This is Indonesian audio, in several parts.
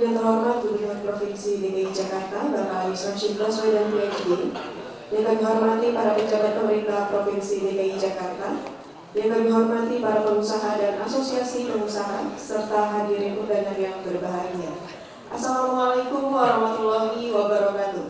Yang terhormat Gubernur Provinsi DKI Jakarta, Bapak Anies Rashid Baswedan PhD. Yang kami hormati para pejabat pemerintah Provinsi DKI Jakarta. Yang kami hormati para pengusaha dan asosiasi pengusaha, serta hadirin undangan yang berbahagia. Assalamualaikum warahmatullahi wabarakatuh.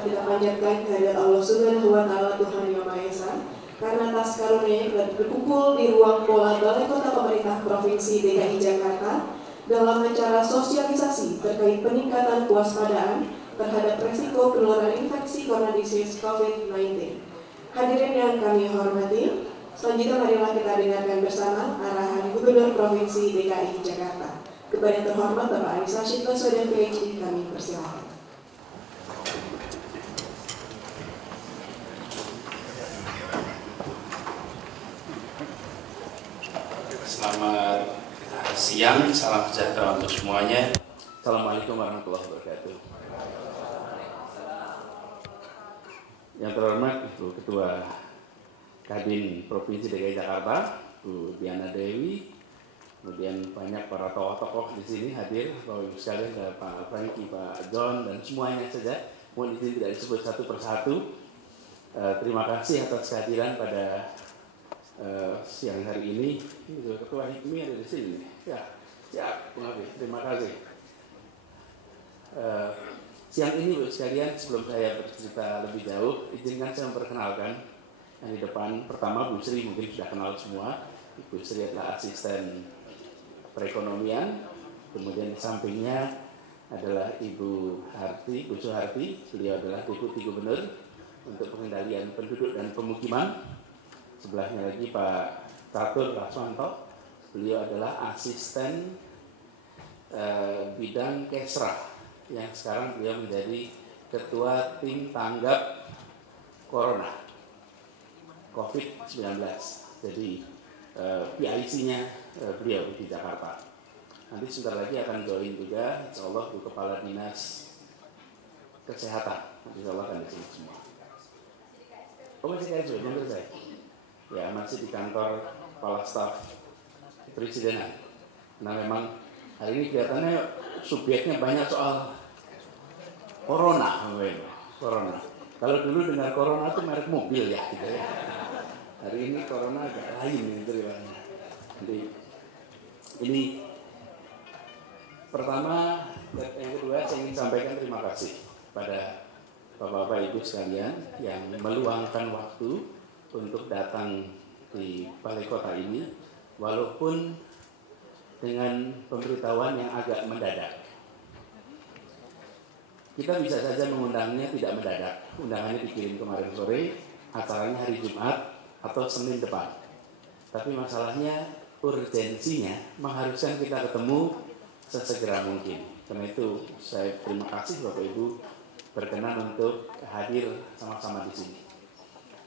Kita panjatkan kehadirat Allah Subhanahu wa Ta'ala, Tuhan Yang Maha Esa, karena atas karunia yang berkumpul di ruang Pola Balai Kota Pemerintah Provinsi DKI Jakarta dalam acara sosialisasi terkait peningkatan kewaspadaan terhadap resiko penularan infeksi coronavirus COVID-19. Hadirin yang kami hormati, selanjutnya marilah kita dengarkan bersama arahan Gubernur Provinsi DKI Jakarta. Kepada yang terhormat Bapak Anies Rashid Baswedan PhD, kami persilakan. Selamat siang, salam sejahtera untuk semuanya. Assalamualaikum warahmatullahi wabarakatuh. Yang terhormat Ibu Ketua Kadin Provinsi DKI Jakarta, Bu Diana Dewi, kemudian banyak para tokoh-tokoh di sini hadir, Bapak Ibu sekalian, ada Pak Franky, Pak John, dan semuanya saja. Mohon izin tidak disebut satu persatu. Terima kasih atas kehadiran pada siang hari ini. Ketua Hikmi ada di sini. Ya, siap, Bung Habib. Terima kasih. Siang ini, Bu sekalian, sebelum saya bercerita lebih jauh, izinkan saya memperkenalkan yang di depan. Pertama, Bu Sri mungkin sudah kenal semua. Ibu Sri adalah asisten perekonomian. Kemudian di sampingnya adalah Ibu Harti, Bu Suharti. Beliau adalah Deputi Gubernur untuk pengendalian penduduk dan pemukiman. Sebelahnya lagi Pak Catur Raswanto, beliau adalah asisten bidang Kesra, yang sekarang beliau menjadi ketua tim tanggap Corona COVID-19. Jadi PIC-nya beliau di Jakarta. Nanti sebentar lagi akan join juga, insya Allah, Bu Kepala Dinas Kesehatan. Insya Allah akan di sini semua. Oh, masih kayak join, menurut saya. Ya, masih di kantor Kepala Staf Kepresidenan. Nah, memang hari ini kelihatannya subjeknya banyak soal Corona. Kalau dulu dengar Corona itu merek mobil ya, gitu ya. Hari ini Corona agak lain gitu ya. Jadi ini pertama, yang kedua saya ingin sampaikan terima kasih pada Bapak-Bapak Ibu sekalian yang meluangkan waktu untuk datang di balai kota ini, walaupun dengan pemberitahuan yang agak mendadak. Kita bisa saja mengundangnya tidak mendadak. Undangannya dikirim kemarin sore, acaranya hari Jumat atau Senin depan. Tapi masalahnya urgensinya mengharuskan kita ketemu sesegera mungkin. Karena itu saya terima kasih Bapak Ibu berkenan untuk hadir sama-sama di sini.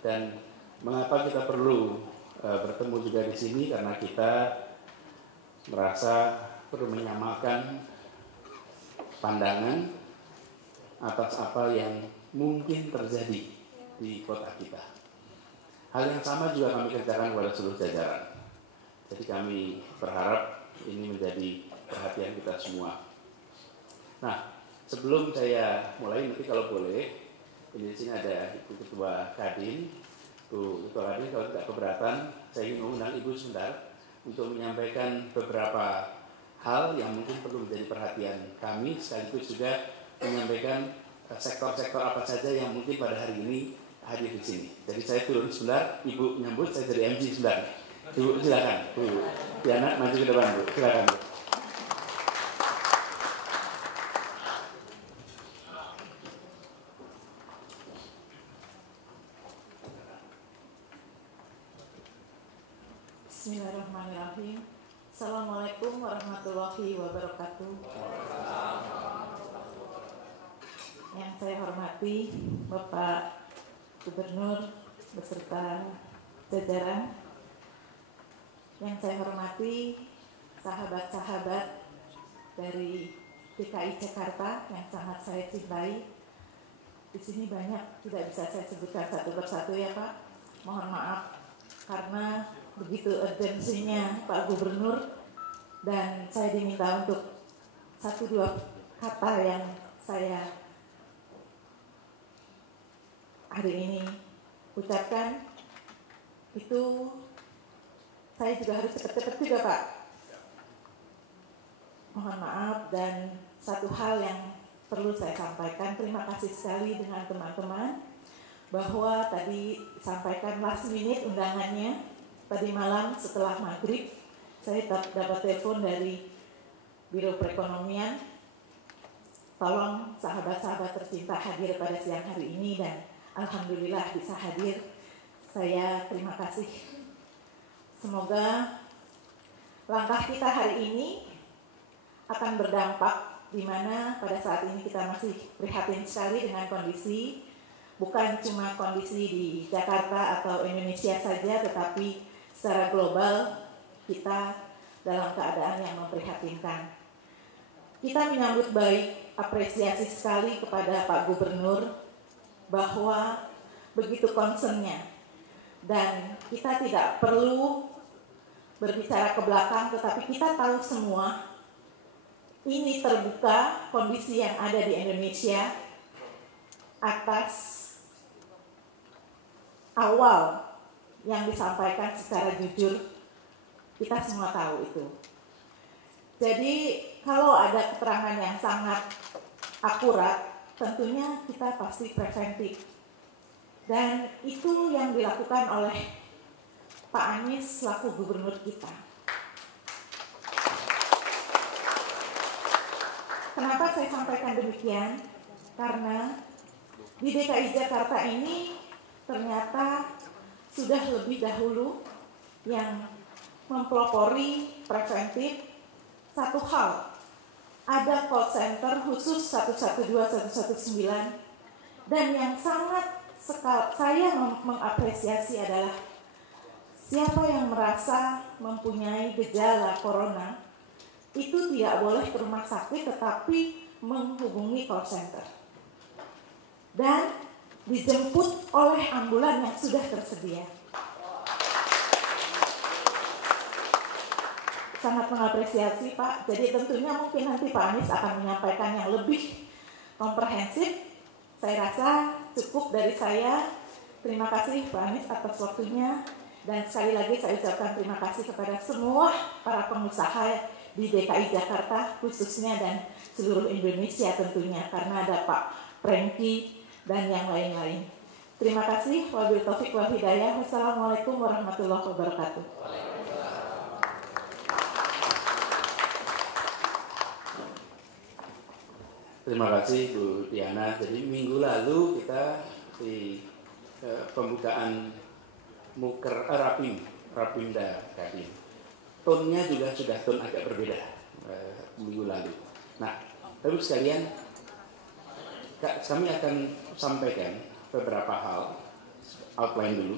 Dan mengapa kita perlu bertemu juga di sini? Karena kita merasa perlu menyamakan pandangan atas apa yang mungkin terjadi di kota kita. Hal yang sama juga kami kerjakan kepada seluruh jajaran. Jadi kami berharap ini menjadi perhatian kita semua. Nah, sebelum saya mulai, nanti kalau boleh, di sini ada Ibu Ketua Kadin. Bu Ketua Kadin, kalau tidak keberatan, saya ingin mengundang Ibu sebentar untuk menyampaikan beberapa hal yang mungkin perlu menjadi perhatian kami, sekaligus juga menyampaikan sektor-sektor apa saja yang mungkin pada hari ini hadir di sini. Jadi saya turun sebentar, Ibu menyambut, saya jadi MC sebentar. Ibu silakan, Bu Diana maju ke depan, Bu. Silakan, Bu. Bismillahirrahmanirrahim. Assalamualaikum warahmatullahi wabarakatuh. Yang saya hormati Bapak Gubernur beserta jajaran. Yang saya hormati sahabat-sahabat dari DKI Jakarta yang sangat saya cintai. Di sini banyak, tidak bisa saya sebutkan satu persatu ya Pak. Mohon maaf karena begitu urgensinya Pak Gubernur dan saya diminta untuk 1-2 kata yang saya hari ini ucapkan. Itu saya juga harus cepat-cepat juga, Pak. Mohon maaf, dan satu hal yang perlu saya sampaikan, terima kasih sekali dengan teman-teman bahwa tadi sampaikan last minute undangannya. Tadi malam setelah maghrib saya dapat telepon dari Biro Perekonomian, tolong sahabat-sahabat tercinta hadir pada siang hari ini, dan alhamdulillah bisa hadir. Saya terima kasih. Semoga langkah kita hari ini akan berdampak, di mana pada saat ini kita masih prihatin sekali dengan kondisi, bukan cuma kondisi di Jakarta atau Indonesia saja, tetapi secara global kita dalam keadaan yang memprihatinkan. Kita menyambut baik, apresiasi sekali kepada Pak Gubernur bahwa begitu concernnya, dan kita tidak perlu berbicara ke belakang, tetapi kita tahu semua ini terbuka kondisi yang ada di Indonesia atas awal yang disampaikan secara jujur. Kita semua tahu itu. Jadi kalau ada keterangan yang sangat akurat, tentunya kita pasti preventif. Dan itu yang dilakukan oleh Pak Anies selaku gubernur kita. Kenapa saya sampaikan demikian? Karena di DKI Jakarta ini ternyata sudah lebih dahulu yang mempelopori preventif satu hal. Ada call center khusus 112, 119, dan yang sangat saya mengapresiasi adalah siapa yang merasa mempunyai gejala corona itu tidak boleh ke rumah sakit, tetapi menghubungi call center dan dijemput oleh ambulan yang sudah tersedia. Sangat mengapresiasi, Pak. Jadi tentunya mungkin nanti Pak Anies akan menyampaikan yang lebih komprehensif. Saya rasa cukup dari saya. Terima kasih Pak Anies atas waktunya, dan sekali lagi saya ucapkan terima kasih kepada semua para pengusaha di DKI Jakarta khususnya dan seluruh Indonesia tentunya, karena ada Pak Prengki dan yang lain-lain. Terima kasih. Wabillahi taufiq wal hidayah. Wassalamualaikum warahmatullahi wabarakatuh. Terima kasih Bu Diana. Jadi minggu lalu kita di pembukaan Muker Rapimda Kadin, tonnya juga sudah ton agak berbeda minggu lalu. Nah, Bapak sekalian, kami akan sampaikan beberapa hal, outline dulu,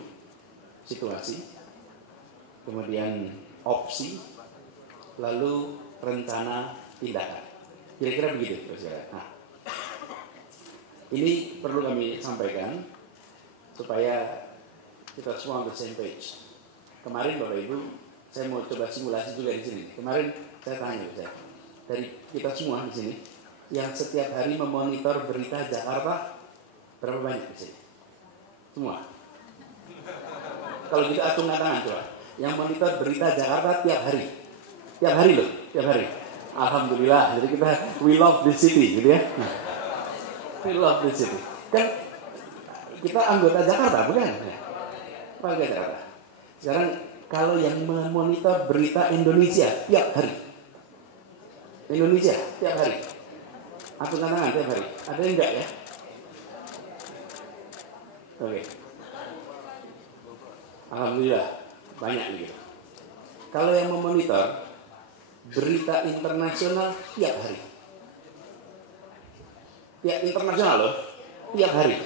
situasi, kemudian opsi, lalu rencana tindakan. Kira-kira begitu, Saudara. Nah, ini perlu kami sampaikan supaya kita semua on the same page. Kemarin Bapak Ibu, saya mau coba simulasi juga di sini. Kemarin saya tanya dari kita semua di sini, yang setiap hari memonitor berita Jakarta, berapa banyak di sini? Semua. Kalau kita acungkan tangan coba. Yang monitor berita Jakarta tiap hari loh, tiap hari. Alhamdulillah, jadi we love this city, gitu ya. We love this city. Kan kita anggota Jakarta, bukan? Warga Jakarta. Sekarang kalau yang memonitor berita Indonesia tiap hari, Indonesia tiap hari, angkat tangan tiap hari. Ada yang enggak ya? Oke. Alhamdulillah banyak gitu. Kalau yang memonitor berita internasional tiap hari, tiap internasional loh, tiap hari.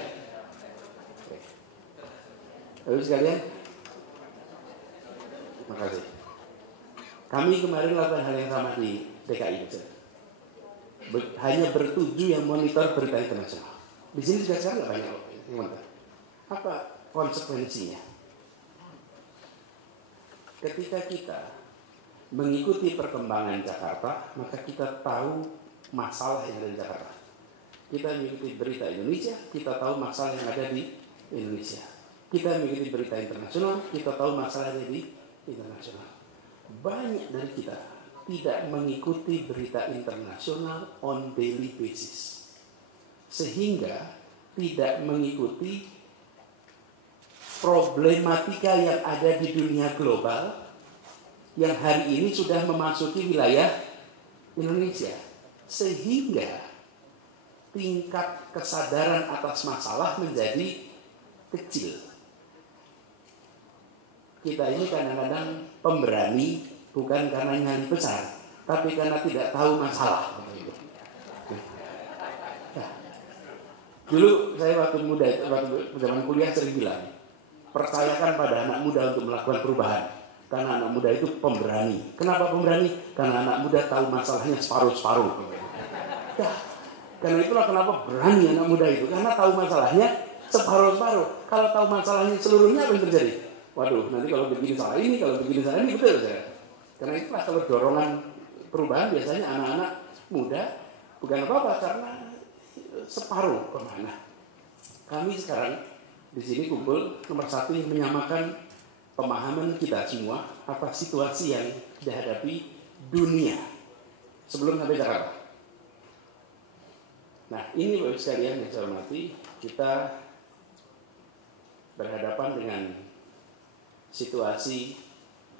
Lalu sekalian, terima kasih. Kami kemarin lakukan hal yang sama di DKI. Hanya bertujuh yang monitor berita internasional. Di sini juga sekarang nggak banyak yang monitor. Apa konsekuensinya? Ketika kita mengikuti perkembangan Jakarta, maka kita tahu masalah yang ada di Jakarta. Kita mengikuti berita Indonesia, kita tahu masalah yang ada di Indonesia. Kita mengikuti berita internasional, kita tahu masalah yang ada di internasional. Banyak dari kita tidak mengikuti berita internasional on daily basis, sehingga tidak mengikuti problematika yang ada di dunia global yang hari ini sudah memasuki wilayah Indonesia, sehingga tingkat kesadaran atas masalah menjadi kecil. Kita ini kadang-kadang pemberani bukan karena nyali besar, tapi karena tidak tahu masalah. Nah, dulu saya waktu zaman kuliah sering bilang, percayakan pada anak muda untuk melakukan perubahan. Karena anak muda itu pemberani. Kenapa pemberani? Karena anak muda tahu masalahnya separuh-separuh. Nah, karena itulah kenapa berani anak muda itu. Karena tahu masalahnya separuh-separuh. Kalau tahu masalahnya seluruhnya apa yang terjadi? Waduh, nanti kalau begini salah ini, kalau begini salah ini, betul saya. Karena itulah kalau dorongan perubahan biasanya anak-anak muda bukan apa-apa karena separuh kemana. Kami sekarang di sini kumpul nomor satu yang menyamakan pemahaman kita semua atas situasi yang dihadapi dunia sebelum sampai Jakarta. Nah, ini Bapak sekalian yang saya hormati, kita berhadapan dengan situasi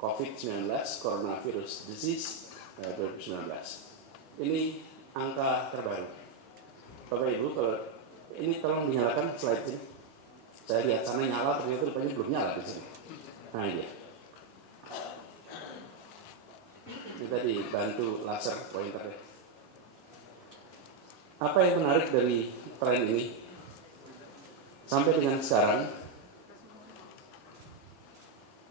COVID-19, Coronavirus Disease 2019. Ini angka terbaru. Bapak Ibu, kalau ini tolong dinyalakan slide ini. Saya lihat sana nyala, ternyata rupanya belum nyala di sini. Nah ini, kita dibantu laser pointernya. Apa yang menarik dari tren ini? Sampai dengan sekarang,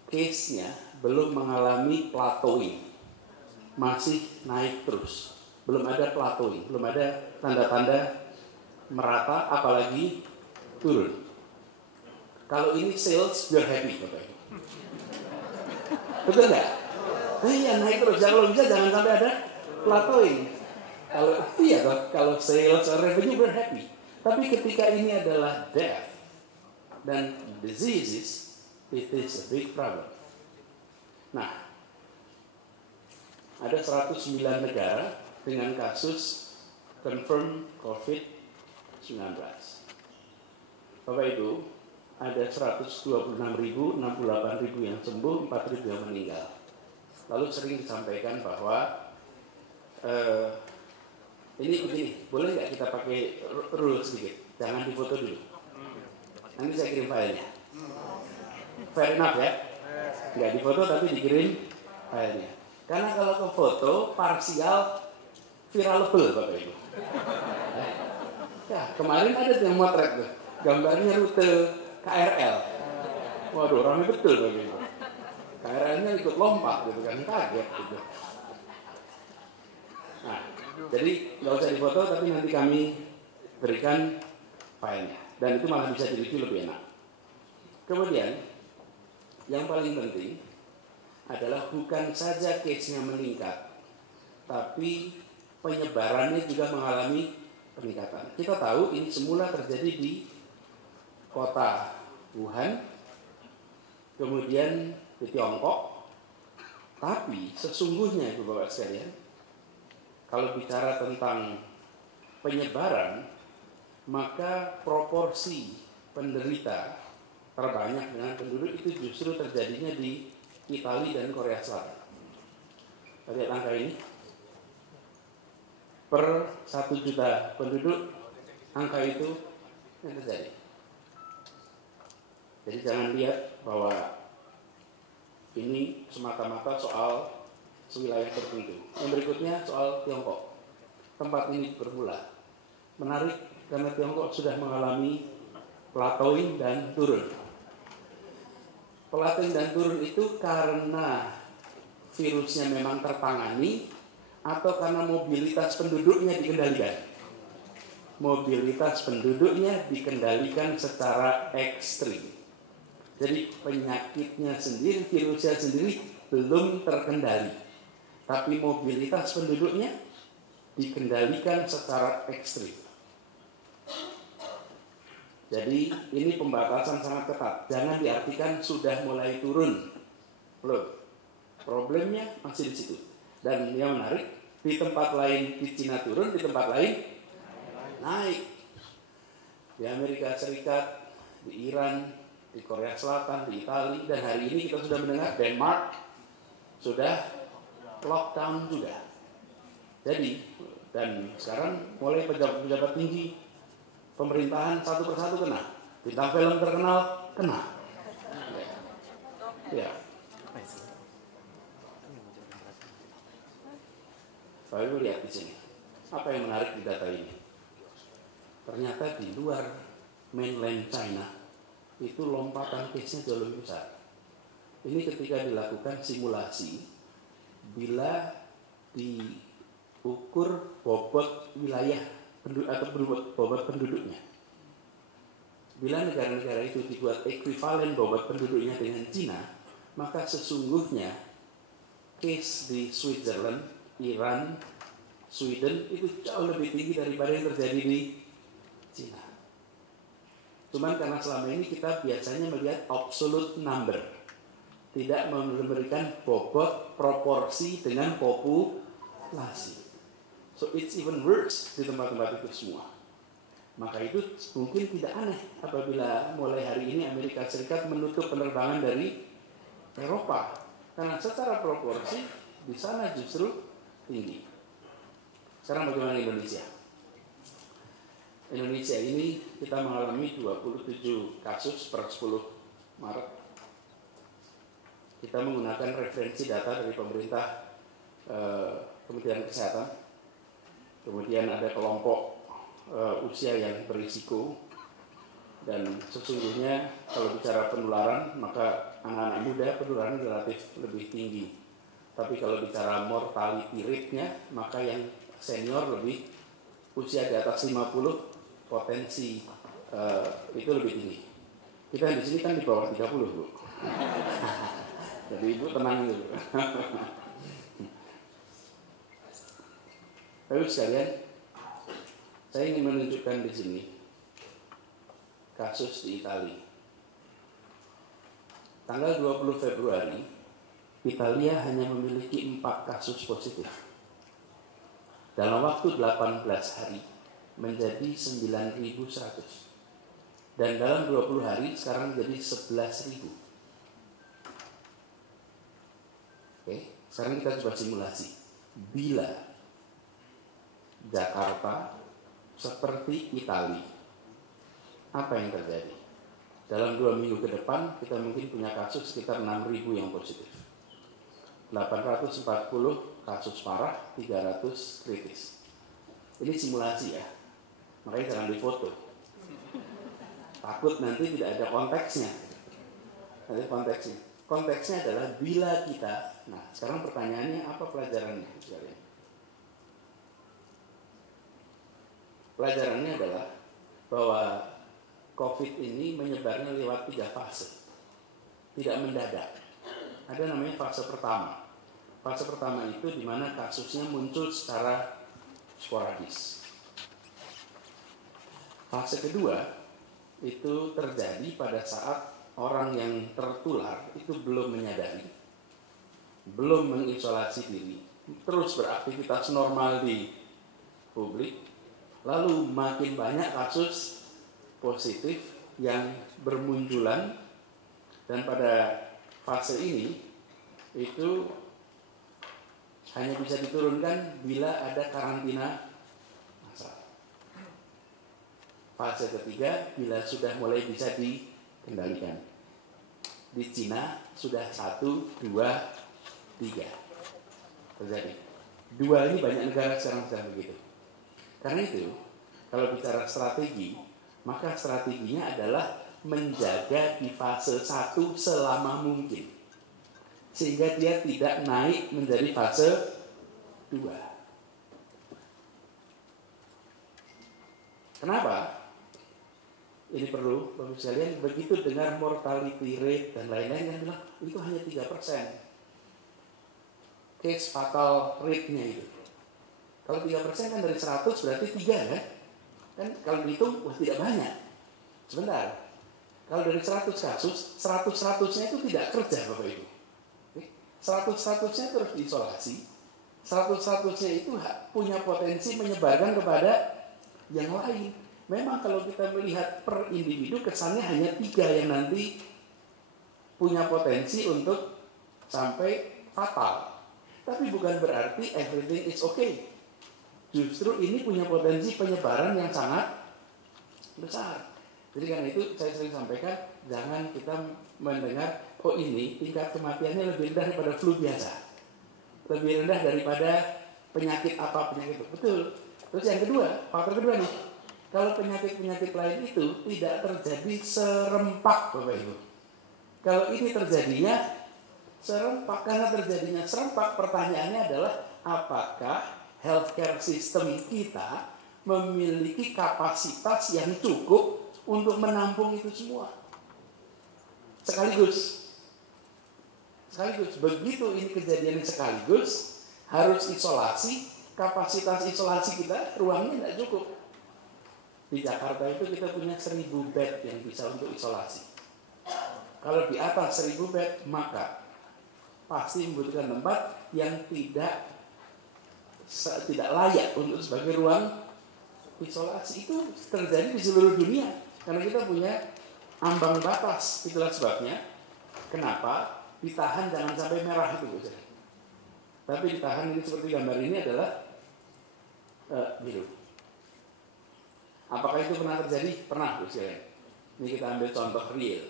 case-nya belum mengalami plateauing, masih naik terus. Belum ada plateauing, belum ada tanda-tanda merata, apalagi turun. Kalau ini sales, we're happy, Bapak Ibu. Betul nggak? Iya, naik terus. Kalau bisa jangan sampai ada plateauing. Kalau sales or revenue we're happy. Tapi ketika ini adalah death dan diseases, it is a big problem. Nah, ada 109 negara dengan kasus confirmed COVID-19. Bapak Ibu, ada 126.000, 68.000 yang sembuh, 4.000 yang meninggal. Lalu sering disampaikan bahwa ini begini, boleh nggak kita pakai rule sedikit? Jangan difoto dulu. Nanti saya kirim filenya. Fair enough ya? Nggak difoto tapi dikirim filenya. Karena kalau ke foto, parsial viralable Bapak Ibu. Ya, kemarin ada yang motret tuh. Gambarnya rute KRL. Waduh, ramai betul Bapak Ibu. KRL-nya ikut lompat gitu kan, kaget gitu. Nah, jadi nggak usah difoto tapi nanti kami berikan filenya. Dan itu malah bisa direview lebih enak. Kemudian, yang paling penting adalah bukan saja case-nya meningkat, tapi penyebarannya juga mengalami peningkatan. Kita tahu ini semula terjadi di kota Wuhan, kemudian di Tiongkok, tapi sesungguhnya Ibu Bapak sekalian, kalau bicara tentang penyebaran, maka proporsi penderita terbanyak dengan penduduk itu justru terjadinya di Italia dan Korea Selatan. Lihat angka ini, per 1 juta penduduk, angka itu yang terjadi. Jadi jangan lihat bahwa ini semata-mata soal sewilayah tertentu. Yang berikutnya soal Tiongkok. Tempat ini bermula. Menarik karena Tiongkok sudah mengalami plateauing dan turun. Plateauing dan turun itu karena virusnya memang tertangani atau karena mobilitas penduduknya dikendalikan. Mobilitas penduduknya dikendalikan secara ekstrim. Jadi penyakitnya sendiri, virusnya sendiri belum terkendali. tapi mobilitas penduduknya dikendalikan secara ekstrim. Jadi ini pembatasan sangat ketat. Jangan diartikan sudah mulai turun. Belum. Problemnya masih di situ. Dan yang menarik, di tempat lain di Cina turun, di tempat lain naik. Di Amerika Serikat, di Iran, di Korea Selatan, di Italia, dan hari ini kita sudah mendengar Denmark sudah lockdown juga. Jadi, dan sekarang mulai pejabat-pejabat tinggi pemerintahan satu persatu kena. Bintang film terkenal kena. Ya. Bapak Ibu lihat di sini. Apa yang menarik di data ini? Ternyata di luar mainland China itu lompatan case-nya jauh lebih besar. Ini ketika dilakukan simulasi, bila diukur bobot wilayah atau bobot penduduknya. Bila negara-negara itu dibuat ekuivalen bobot penduduknya dengan Cina, maka sesungguhnya case di Switzerland, Iran, Sweden itu jauh lebih tinggi daripada yang terjadi di Cina. Cuman karena selama ini kita biasanya melihat absolute number, tidak memberikan bobot proporsi dengan populasi. So it's even worse di tempat-tempat itu semua. Maka itu mungkin tidak aneh apabila mulai hari ini Amerika Serikat menutup penerbangan dari Eropa, karena secara proporsi di sana justru tinggi. Sekarang bagaimana Indonesia? Indonesia ini kita mengalami 27 kasus per 10 Maret. Kita menggunakan referensi data dari pemerintah Kementerian Kesehatan. Kemudian ada kelompok usia yang berisiko, dan sesungguhnya kalau bicara penularan maka anak-anak muda penularan relatif lebih tinggi. Tapi kalau bicara mortality rate-nya maka yang senior lebih, usia di atas 50 potensi itu lebih tinggi. Kita di sini kan di bawah 30, Bu. Jadi Ibu tenang dulu. Bapak sekalian, saya ingin menunjukkan di sini kasus di Italia. Tanggal 20 Februari, Italia hanya memiliki 4 kasus positif. Dalam waktu 18 hari menjadi 9.100. Dan dalam 20 hari sekarang menjadi 11.000. Oke, sekarang kita coba simulasi. Bila Jakarta seperti Italia, apa yang terjadi? Dalam 2 minggu ke depan kita mungkin punya kasus sekitar 6.000 yang positif, 840 kasus parah, 300 kritis. Ini simulasi ya, makanya jangan difoto. Takut nanti tidak ada konteksnya. Ada konteksnya. Konteksnya adalah bila kita. Nah, sekarang pertanyaannya apa pelajarannya? Pelajarannya adalah bahwa COVID ini menyebarnya lewat 3 fase, tidak mendadak. Ada namanya fase pertama. Fase pertama itu di mana kasusnya muncul secara sporadis. Fase kedua itu terjadi pada saat orang yang tertular itu belum menyadari, belum mengisolasi diri, terus beraktivitas normal di publik. Lalu makin banyak kasus positif yang bermunculan, dan pada fase ini itu hanya bisa diturunkan bila ada karantina massal. Fase ketiga bila sudah mulai bisa dikendalikan. Di Cina sudah 1, 2, 3 terjadi. 2 ini banyak negara sekarang sedang begitu. Karena itu, kalau bicara strategi, maka strateginya adalah menjaga di fase 1 selama mungkin, sehingga dia tidak naik menjadi fase 2. Kenapa? Ini perlu, Bapak sekalian, begitu dengar mortality rate dan lain-lain yang bilang itu hanya 3%. case fatal rate-nya itu. Kalau 3% kan dari 100 berarti 3 kan? Kan kalau dihitung, wah tidak banyak. Sebentar. Kalau dari 100 kasus, 100-100-nya itu tidak kerja Bapak Ibu. 100-100-nya terus diisolasi. 100-100-nya itu punya potensi menyebarkan kepada yang lain. Memang kalau kita melihat per individu kesannya hanya 3 yang nanti punya potensi untuk sampai fatal. Tapi bukan berarti everything is okay. Justru ini punya potensi penyebaran yang sangat besar. Jadi karena itu saya sering sampaikan, jangan kita mendengar, oh ini tingkat kematiannya lebih rendah daripada flu biasa. Lebih rendah daripada penyakit apa penyakit itu. Betul. Terus yang kedua, faktor kedua nih, kalau penyakit-penyakit lain itu tidak terjadi serempak Bapak Ibu. Kalau ini terjadinya serempak, karena terjadinya serempak, pertanyaannya adalah apakah healthcare system kita memiliki kapasitas yang cukup untuk menampung itu semua sekaligus. Begitu ini kejadian sekaligus, harus isolasi, kapasitas isolasi kita ruangnya tidak cukup. Di Jakarta itu kita punya 1000 bed yang bisa untuk isolasi. Kalau di atas 1000 bed, maka pasti membutuhkan tempat yang tidak layak untuk sebagai ruang isolasi. Itu terjadi di seluruh dunia. Karena kita punya ambang batas, itulah sebabnya kenapa ditahan jangan sampai merah itu, Bu. Tapi ditahan ini seperti gambar ini adalah biru. Apakah itu pernah terjadi? Pernah, Bu. Ini kita ambil contoh real.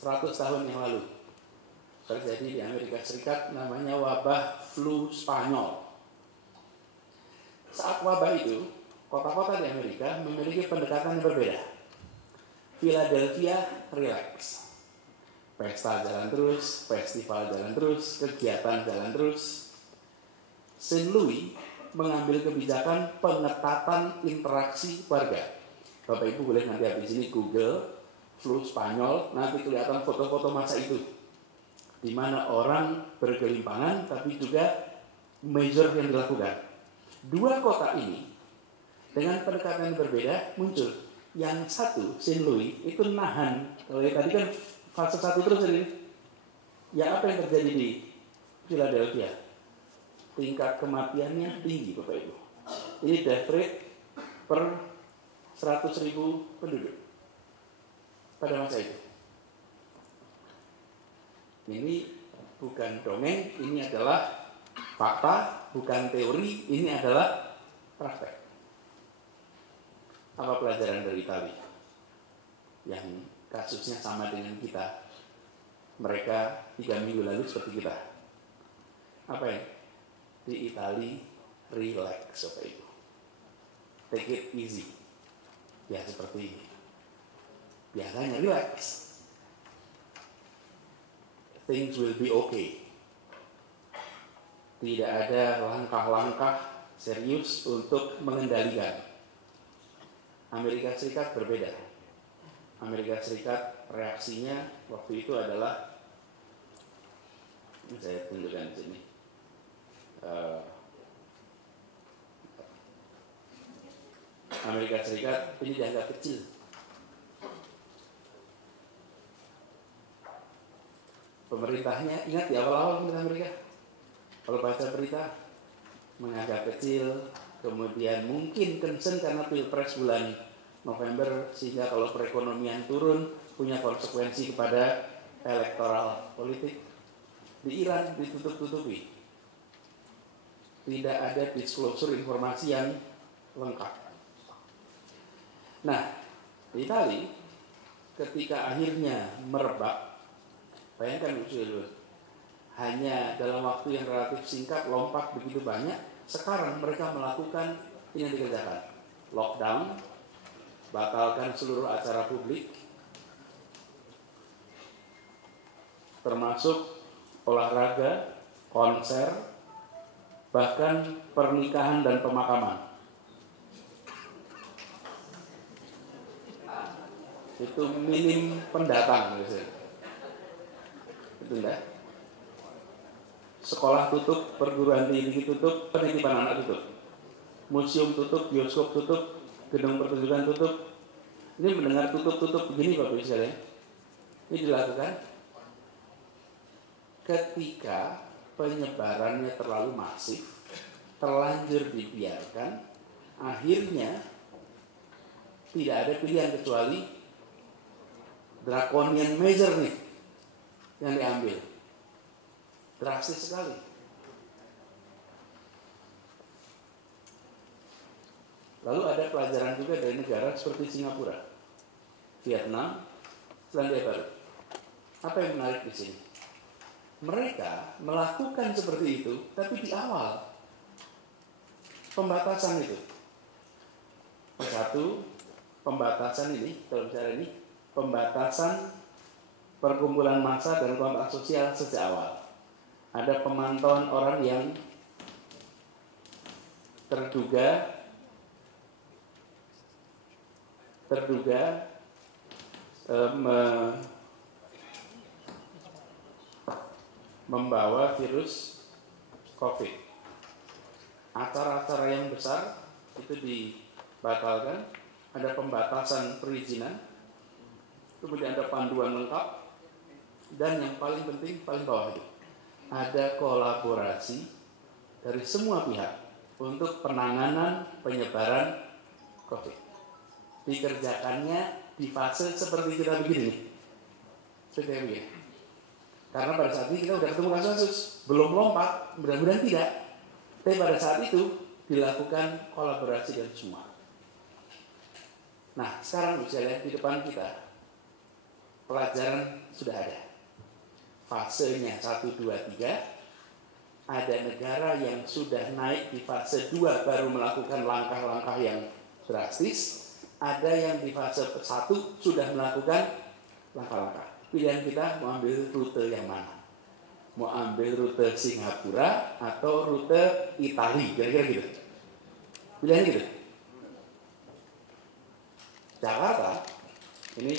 100 tahun yang lalu terjadi di Amerika Serikat namanya wabah flu Spanyol. Saat wabah itu, kota-kota di Amerika memiliki pendekatan yang berbeda. Philadelphia relax, pesta jalan terus, festival jalan terus, kegiatan jalan terus. St. Louis mengambil kebijakan pengetatan interaksi warga. Bapak Ibu boleh nanti habis ini Google flu Spanyol, nanti kelihatan foto-foto masa itu, di mana orang bergelimpangan, tapi juga measure yang dilakukan. Dua kota ini dengan pendekatan yang berbeda muncul. Yang satu, St. Louis, itu nahan. Kalau tadi kan fase 1 terus ini. Ya apa yang terjadi di Philadelphia? Tingkat kematiannya tinggi Bapak Ibu. Ini death rate per 100.000 penduduk pada masa itu. Ini bukan dongeng, ini adalah fakta, bukan teori, ini adalah praktek. Apa pelajaran dari Italia yang kasusnya sama dengan kita? Mereka 3 minggu lalu seperti kita. Apa ya? Di Italia relax Bapak Ibu. Take it easy. Ya seperti ini. Biasanya relax. Things will be okay. Tidak ada langkah-langkah serius untuk mengendalikan. Amerika Serikat berbeda. Amerika Serikat reaksinya waktu itu adalah, saya tunjukkan di sini. Amerika Serikat ini dianggap kecil. Pemerintahnya, ingat di awal-awal pemerintah Amerika, kalau baca berita menganggap kecil. Kemudian mungkin concern karena pilpres bulan November, sehingga kalau perekonomian turun punya konsekuensi kepada elektoral politik. Di Iran ditutup-tutupi. Tidak ada disclosure informasi yang lengkap. Nah, di Italia ketika akhirnya merebak, bayangkan dulu, hanya dalam waktu yang relatif singkat lompat begitu banyak. Sekarang mereka melakukan ini yang dikerjakan, lockdown, batalkan seluruh acara publik, termasuk olahraga, konser, bahkan pernikahan dan pemakaman. Itu minim pendatang, biasanya. Itu enggak? sekolah tutup, perguruan tinggi tutup, penitipan anak tutup, museum tutup, bioskop tutup, gedung pertunjukan tutup. Ini mendengar tutup-tutup begini Bapak Ibu sekalian. Ini dilakukan ketika penyebarannya terlalu masif, terlanjur dibiarkan, akhirnya tidak ada pilihan kecuali draconian measure nih yang diambil. Drastis sekali. Lalu ada pelajaran juga dari negara seperti Singapura, Vietnam, Selandia Baru. Apa yang menarik di sini? Mereka melakukan seperti itu, tapi di awal pembatasan itu. Satu, pembatasan ini, kalau bicara ini, pembatasan perkumpulan massa dan kontak sosial sejak awal. Ada pemantauan orang yang terduga membawa virus COVID. Acara-acara yang besar itu dibatalkan, ada pembatasan perizinan, kemudian ada panduan lengkap, dan yang paling penting, paling bawah itu, ada kolaborasi dari semua pihak untuk penanganan penyebaran COVID. Dikerjakannya di fase seperti kita begini. Seperti begini. Karena pada saat ini kita sudah ketemu kasus, belum lompat, mudah-mudahan tidak. Tapi pada saat itu dilakukan kolaborasi dan semua. Nah, sekarang bisa lihat di depan kita, pelajaran sudah ada. Fasenya 1, 2, 3. Ada negara yang sudah naik di fase 2 baru melakukan langkah-langkah yang drastis. Ada yang di fase 1 sudah melakukan langkah-langkah. Pilihan kita mau ambil rute yang mana? Mau ambil rute Singapura atau rute Italia, kira-kira gitu. Pilihan gitu. Jakarta ini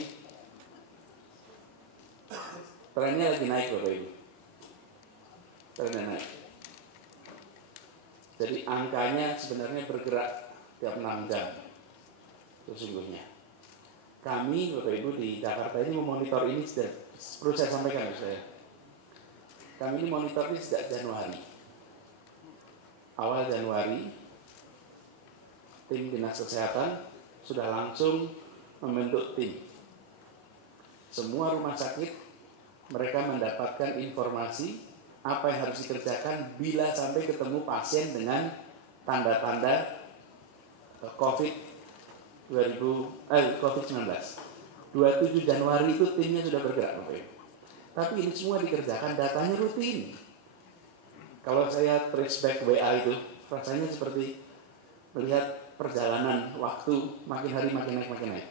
trennya lagi naik Bapak Ibu. Trennya naik. Jadi angkanya sebenarnya bergerak tiap 6 jam. Sesungguhnya kami Bapak Ibu di Jakarta ini memonitor ini perlu saya sampaikan saya. Kami ini monitor ini sejak Januari. Awal Januari tim dinas kesehatan sudah langsung membentuk tim. Semua rumah sakit mereka mendapatkan informasi apa yang harus dikerjakan bila sampai ketemu pasien dengan tanda-tanda COVID-19. 27 Januari itu timnya sudah bergerak Bapak Ibu. Tapi ini semua dikerjakan, datanya rutin. Kalau saya trace back WA itu, rasanya seperti melihat perjalanan waktu makin hari makin naik.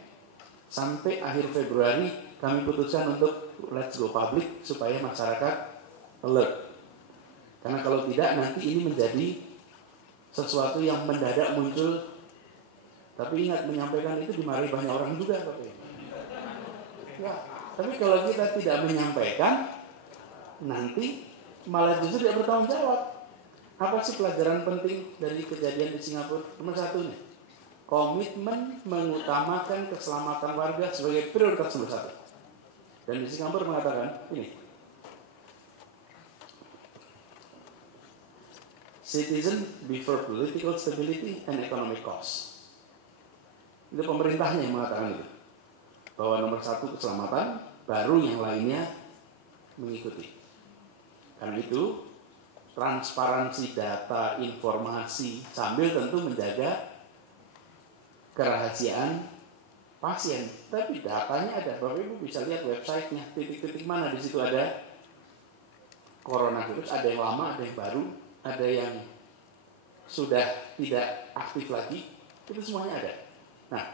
Sampai akhir Februari kami putuskan untuk let's go public supaya masyarakat alert. Karena kalau tidak nanti ini menjadi sesuatu yang mendadak muncul. Tapi ingat, menyampaikan itu dimarahi banyak orang juga Bapak Ibu. Ya, tapi kalau kita tidak menyampaikan, nanti malah justru tidak bertanggung jawab. Apa sih pelajaran penting dari kejadian di Singapura? Nomor 1 nih, komitmen mengutamakan keselamatan warga sebagai prioritas nomor 1. Dan di Singapura mengatakan ini, citizen before political stability and economic cost. Itu pemerintahnya yang mengatakan itu. Bahwa nomor 1 keselamatan, baru yang lainnya mengikuti. Karena itu, transparansi data, informasi, sambil tentu menjaga kerahasiaan pasien. Tapi datanya ada, Bapak Ibu bisa lihat websitenya, titik-titik mana di situ ada coronavirus, ada yang lama, ada yang baru, ada yang sudah tidak aktif lagi, itu semuanya ada. Nah,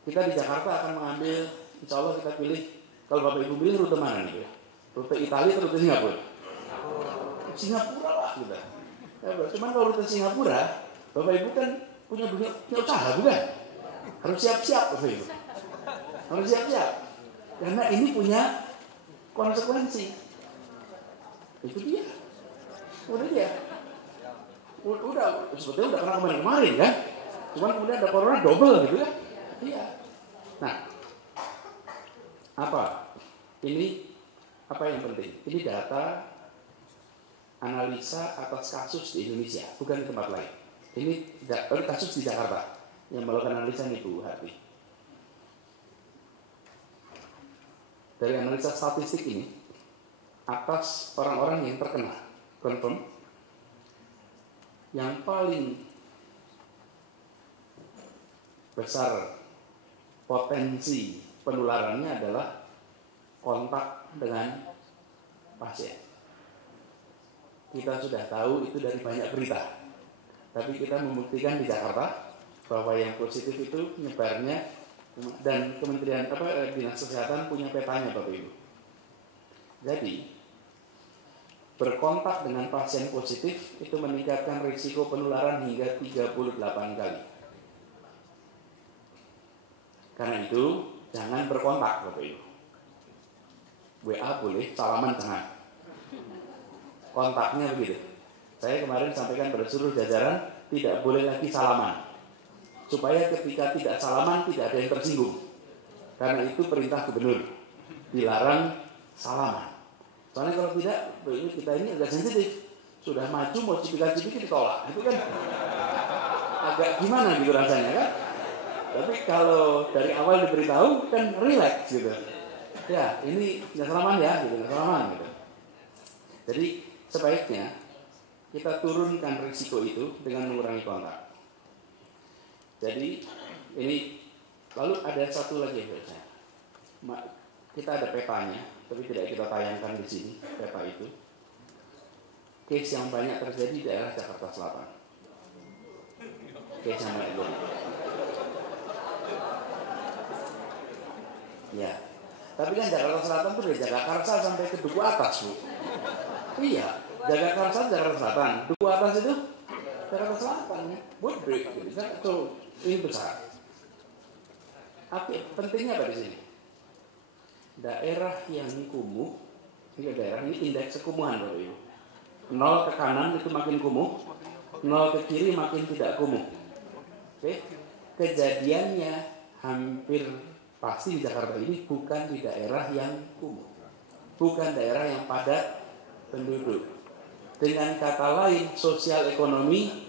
kita di Jakarta akan mengambil, insya Allah kita pilih, kalau Bapak Ibu pilih rute mana nih? Rute Italia atau rute Singapura? Singapura lah kita. Ya, cuman kalau rute Singapura, Bapak Ibu kan punya usaha bukan? Harus siap-siap Bapak Ibu. Harus siap-siap. Karena ini punya konsekuensi. Itu dia. Udah sebetulnya udah kena kemarin kan, cuman kemudian ada corona double gitu kan. Iya. Nah, apa yang penting? Ini data analisa atas kasus di Indonesia, bukan di tempat lain. Ini kasus di Jakarta yang melakukan analisa ini Bu Hati. Dari analisa statistik ini, atas orang-orang yang terkena confirm, yang paling besar potensi penularannya adalah kontak dengan pasien. Kita sudah tahu itu dari banyak berita, tapi kita membuktikan di Jakarta bahwa yang positif itu nyebarnya, dan Kementerian Dinas Kesehatan punya petanya Bapak Ibu. Jadi berkontak dengan pasien positif itu meningkatkan risiko penularan hingga 38 kali. Karena itu jangan berkontak Bapak Ibu. WA boleh, salaman jangan. Kontaknya begitu. Saya kemarin sampaikan pada seluruh jajaran tidak boleh lagi salaman, supaya ketika tidak salaman tidak ada yang tersinggung. Karena itu perintah gubernur, dilarang salaman. Soalnya kalau tidak, kita ini agak sensitif. Sudah maju mau cipika-cipiki ditolak, itu kan agak gimana gitu rasanya kan. Tapi kalau dari awal diberitahu kan relax gitu. Ya ini nggak salaman ya, gitu, nggak salaman gitu. Jadi sebaiknya kita turunkan risiko itu dengan mengurangi kontak. Jadi ini lalu ada satu lagi biasanya. Kita ada petanya, tapi tidak kita tayangkan di sini peta itu. Case yang banyak terjadi di daerah Jakarta Selatan. Case yang banyak terjadi. Ya, tapi kan Jakarta Selatan itu dari Jagakarsa sampai ke Duku Atas, Bu. Iya, Jagakarsa Jakarta Selatan, Duku Atas itu Jakarta Selatan, Woodbridge, gitu kan? Itu ini besar. Pentingnya apa di sini? Daerah yang kumuh, ini daerah ini indeks kekumuhan Bapak Ibu. 0 ke kanan itu makin kumuh, 0 ke kiri makin tidak kumuh. Oke? Kejadiannya hampir pasti di Jakarta ini bukan di daerah yang kumuh, bukan daerah yang padat penduduk. Dengan kata lain, sosial ekonomi,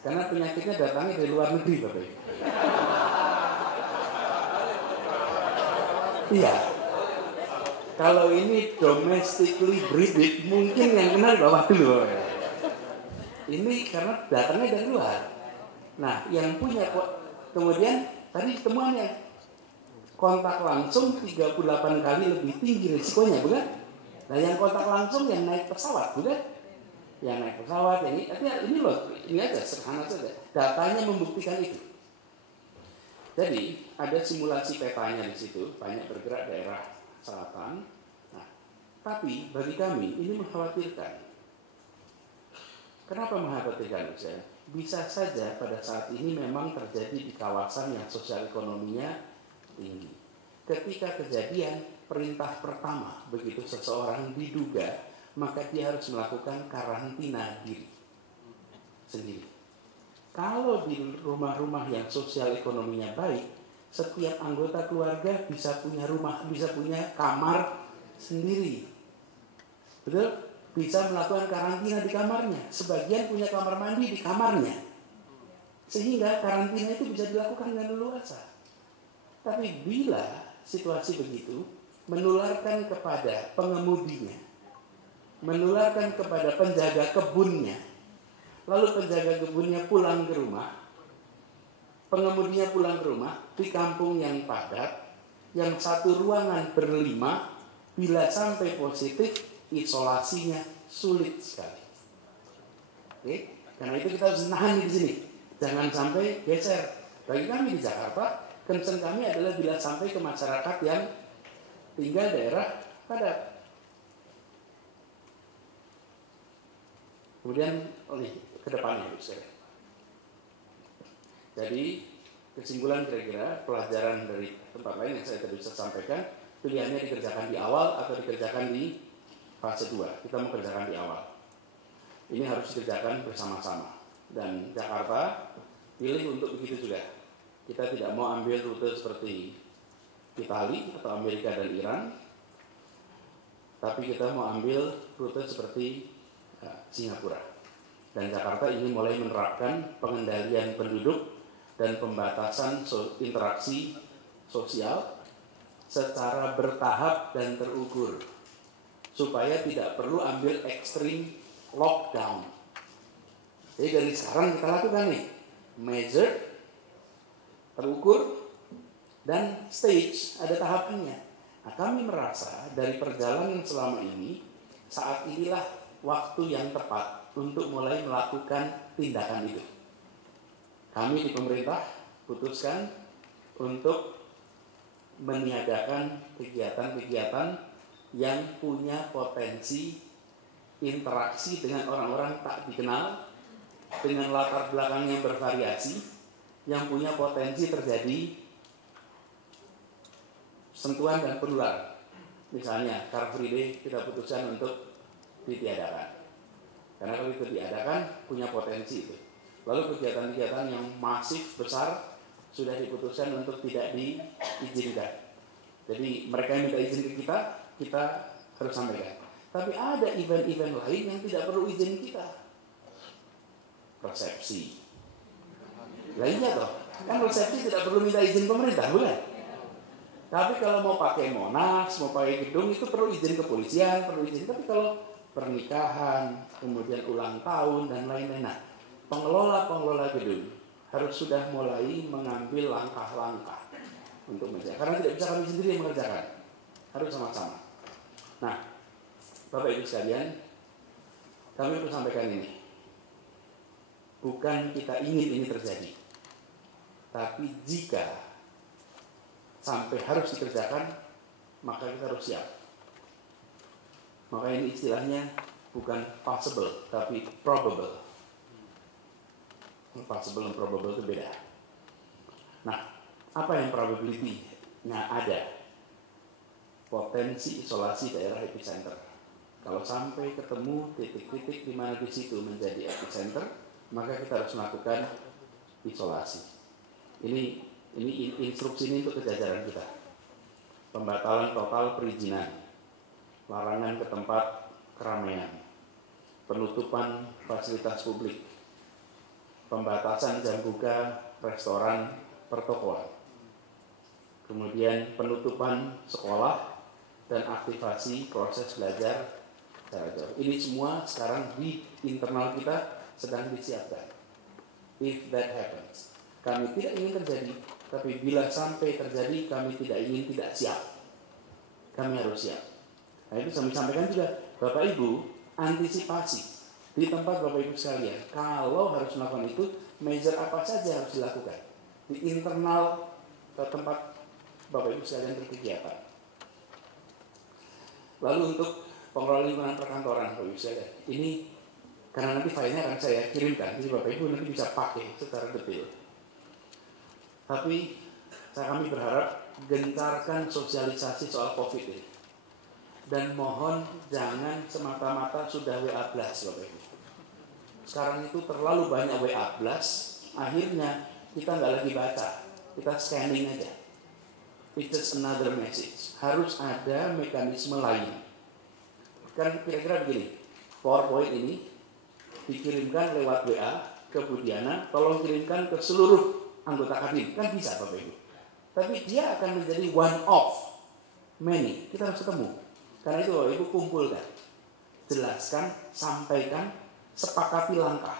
karena penyakitnya datangnya dari luar negeri Bapak Ibu. Iya. Kalau ini domestically breeded, mungkin yang kena di bawah dulu. Ini karena datangnya dari luar. Nah, yang punya kemudian tadi temuannya kontak langsung 38 kali lebih tinggi risikonya, bukan? Nah, yang kontak langsung yang naik pesawat, bukan? Yang naik pesawat, yang ini loh, ini aja sederhana saja. Datanya membuktikan itu. Jadi ada simulasi petanya di situ, banyak bergerak daerah selatan. Nah, tapi bagi kami ini mengkhawatirkan. Kenapa mengkhawatirkan saya? Bisa saja pada saat ini memang terjadi di kawasan yang sosial ekonominya tinggi. Ketika kejadian perintah pertama begitu seseorang diduga, maka dia harus melakukan karantina diri sendiri. Kalau di rumah-rumah yang sosial ekonominya baik, setiap anggota keluarga bisa punya rumah, bisa punya kamar sendiri. Betul? Bisa melakukan karantina di kamarnya. Sebagian punya kamar mandi di kamarnya. Sehingga karantina itu bisa dilakukan dengan leluasa. Tapi bila situasi begitu, menularkan kepada pengemudinya, menularkan kepada penjaga kebunnya, lalu penjaga kebunnya pulang ke rumah, pengemudinya pulang ke rumah di kampung yang padat, yang satu ruangan berlima, bila sampai positif, isolasinya sulit sekali. Oke, karena itu kita harus nahan di sini, jangan sampai geser. Bagi kami di Jakarta, concern kami adalah bila sampai ke masyarakat yang tinggal daerah padat. Kemudian ke depannya jadi kesimpulan kira-kira pelajaran dari tempat lain yang saya tadi bisa sampaikan, Pilihannya dikerjakan di awal atau dikerjakan di fase 2. Kita mau kerjakan di awal. Ini harus dikerjakan bersama-sama. Dan Jakarta pilih untuk begitu juga. Kita tidak mau ambil rute seperti Italia atau Amerika dan Iran, tapi kita mau ambil rute seperti Singapura. Dan Jakarta ini mulai menerapkan pengendalian penduduk dan pembatasan interaksi sosial secara bertahap dan terukur, supaya tidak perlu ambil ekstrim lockdown. Jadi dari sekarang kita lakukan nih, measured, terukur, dan stage, ada tahapannya. Nah, kami merasa dari perjalanan selama ini, saat inilah waktu yang tepat untuk mulai melakukan tindakan itu. Kami di pemerintah putuskan untuk meniadakan kegiatan-kegiatan yang punya potensi interaksi dengan orang-orang tak dikenal, dengan latar belakang yang bervariasi, yang punya potensi terjadi sentuhan dan penularan. Misalnya Car Free Day kita putuskan untuk ditiadakan, karena kalau itu diadakan punya potensi itu. Lalu kegiatan-kegiatan yang masif besar sudah diputuskan untuk tidak diizinkan. Jadi mereka yang minta izin ke kita harus sampaikan. Tapi ada event-event lain yang tidak perlu izin kita. Resepsi. Lainnya toh, kan resepsi tidak perlu minta izin pemerintah, bukan? Tapi kalau mau pakai Monas, mau pakai gedung itu perlu izin kepolisian, perlu izin. Tapi kalau pernikahan, kemudian ulang tahun dan lain-lain, nah, pengelola gedung harus sudah mulai mengambil langkah-langkah untuk menjaga. Karena tidak bisa kami sendiri yang mengerjakan, harus sama-sama. Nah, Bapak Ibu sekalian, kami perlu sampaikan ini. Bukan kita ingin ini terjadi, tapi jika sampai harus dikerjakan, maka kita harus siap. Maka ini istilahnya bukan possible, tapi probable. Possible dan probable itu beda. Nah, apa yang probability-nya ada? Potensi isolasi daerah epicenter. Kalau sampai ketemu titik-titik di mana di situ menjadi epicenter, maka kita harus melakukan isolasi. Ini instruksi ini untuk kejajaran kita. Pembatalan total perizinan, larangan ke tempat keramaian, penutupan fasilitas publik, pembatasan jam buka restoran, pertokoan, kemudian penutupan sekolah dan aktivasi proses belajar jarak jauh. Ini semua sekarang di internal kita sedang disiapkan. If that happens, kami tidak ingin terjadi, tapi bila sampai terjadi, kami tidak ingin tidak siap. Kami harus siap. Nah, itu kami sampaikan juga, Bapak Ibu, antisipasi di tempat Bapak Ibu sekalian. Kalau harus melakukan itu, measure apa saja harus dilakukan di internal tempat Bapak Ibu sekalian berkegiatan. Lalu untuk pengelola lingkungan perkantoran Bapak Ibu sekalian, ini karena nanti filenya akan saya kirimkan, jadi Bapak Ibu nanti bisa pakai secara detail. Tapi kami berharap gencarkan sosialisasi soal COVID ini. Dan mohon jangan semata-mata sudah WA blast Bapak Ibu. Sekarang itu terlalu banyak WA blast, akhirnya kita nggak lagi baca, kita scanning aja. It's just another message. Harus ada mekanisme lain. Kan kira-kira begini, PowerPoint ini dikirimkan lewat WA ke Bu Diana, tolong kirimkan ke seluruh anggota Kadin, kan bisa Bapak Ibu. Tapi dia akan menjadi one of many. Kita harus ketemu. Karena itu Bapak Ibu kumpulkan, jelaskan, sampaikan, sepakati langkah.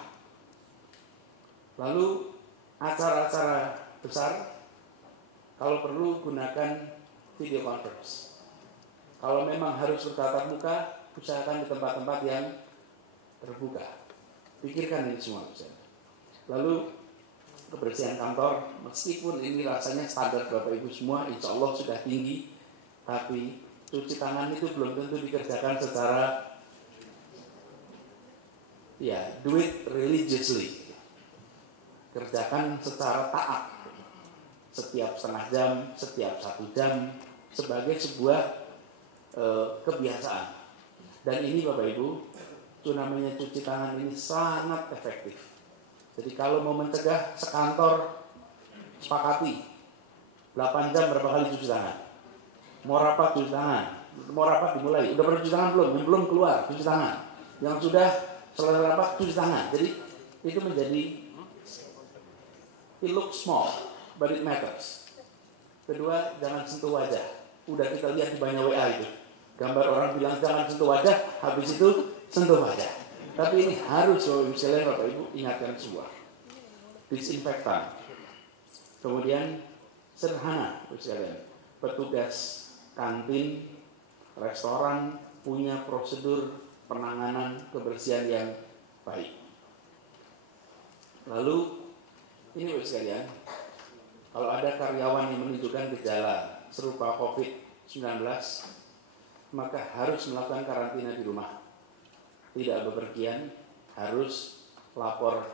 Lalu acara-acara besar, kalau perlu gunakan video conference. Kalau memang harus bertatap muka, usahakan di tempat-tempat yang terbuka. Pikirkan ini semua. Lalu kebersihan kantor, meskipun ini rasanya standar Bapak Ibu semua, insya Allah sudah tinggi, tapi cuci tangan itu belum tentu dikerjakan secara do it religiously. Kerjakan secara taat. Setiap setengah jam, setiap 1 jam, sebagai sebuah kebiasaan. Dan ini Bapak Ibu, itu namanya cuci tangan ini sangat efektif. Jadi kalau mau mencegah sekantor sepakati 8 jam berapa kali cuci tangan. Mau rapat cuci tangan, mau rapat dimulai. Udah pernah cuci tangan belum? Yang belum keluar cuci tangan. Yang sudah selesai rapat cuci tangan. Jadi itu menjadi it looks small, but it matters. Kedua, jangan sentuh wajah. Udah kita lihat di banyak WA itu. Gambar orang bilang jangan sentuh wajah, habis itu sentuh wajah. Tapi ini harus misalnya Bapak Ibu ingatkan semua. Disinfektan. Kemudian sederhana misalnya petugas kantin, restoran punya prosedur penanganan kebersihan yang baik. Lalu ini Bapak sekalian, kalau ada karyawan yang menunjukkan gejala serupa COVID-19, maka harus melakukan karantina di rumah. Tidak bepergian, harus lapor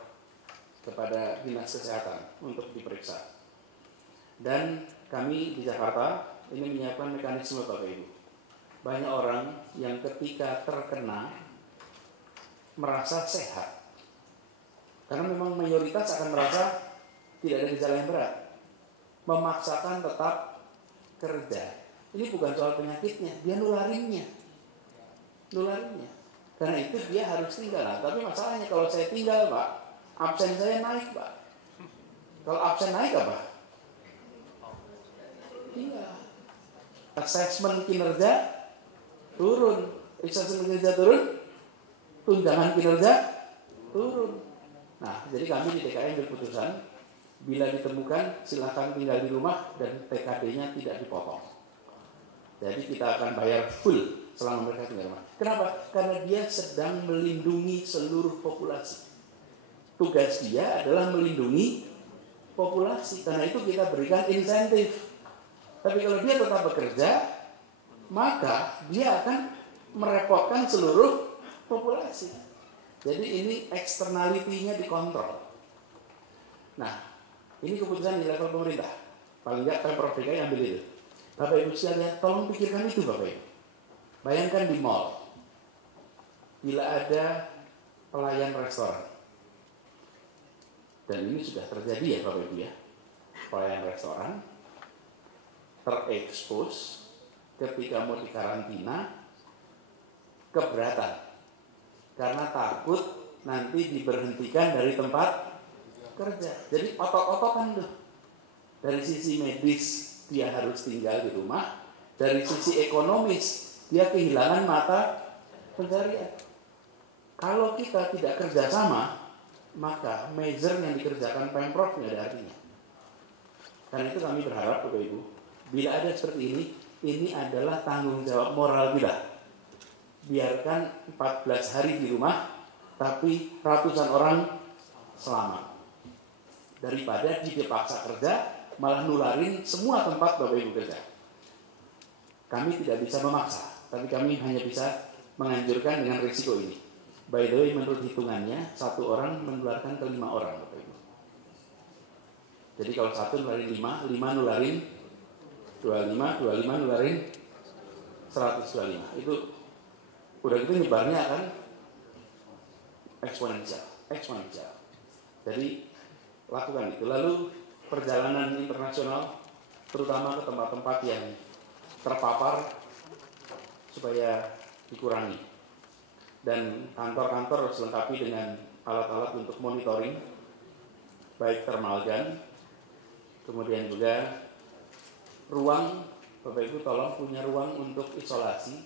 kepada dinas kesehatan untuk diperiksa. Dan kami di Jakarta ini menyiapkan mekanisme Bapak Ibu. Banyak orang yang ketika terkena merasa sehat. Karena memang mayoritas akan merasa tidak ada gejala yang berat. Memaksakan tetap kerja. Ini bukan soal penyakitnya, dia nularinnya. Karena itu dia harus tinggal. Nah, tapi masalahnya kalau saya tinggal Pak, absen saya naik Pak. Kalau absen naik apa? Iya. Assessment kinerja turun. Assessment kinerja turun, tunjangan kinerja turun. Nah, jadi kami di TKN berputusan, bila ditemukan silakan tinggal di rumah dan TKD-nya tidak dipotong. Jadi kita akan bayar full selama mereka tinggal di rumah. Kenapa? Karena dia sedang melindungi seluruh populasi. Tugas dia adalah melindungi populasi. Karena itu kita berikan insentif. Tapi kalau dia tetap bekerja, maka dia akan merepotkan seluruh populasi. Jadi ini eksternalitinya dikontrol. Nah, ini keputusan di level pemerintah. Paling nggak Pemprov DKI ambil itu. Bapak Ibu sekalian, tolong pikirkan itu Bapak Ibu. Bayangkan di mall, bila ada pelayan restoran, dan ini sudah terjadi ya Bapak Ibu ya, pelayan restoran terekspos ketika mau dikarantina, keberatan karena takut nanti diberhentikan dari tempat kerja. Jadi otot-ototan tuh. Dari sisi medis dia harus tinggal di rumah, dari sisi ekonomis dia kehilangan mata pencarian. Kalau kita tidak kerjasama, maka measure yang dikerjakan Pemprov tidak ada artinya. Karena itu kami berharap Bapak Ibu, bila ada seperti ini adalah tanggung jawab moral kita. Biarkan 14 hari di rumah, tapi ratusan orang selamat. Daripada dia paksa kerja, malah nularin semua tempat Bapak Ibu kerja. Kami tidak bisa memaksa, tapi kami hanya bisa menganjurkan dengan risiko ini. By the way, menurut hitungannya, 1 orang menularkan ke 5 orang Bapak Ibu. Jadi kalau 1 nularin 5, 5 nularin 25 nularin 125. Itu udah gitu nyebarnya akan eksponensial. Jadi lakukan itu. Lalu perjalanan internasional, terutama ke tempat-tempat yang terpapar, supaya dikurangi. Dan kantor-kantor harus lengkapi dengan alat-alat untuk monitoring, baik thermal gun, kemudian juga ruang, Bapak Ibu tolong punya ruang untuk isolasi,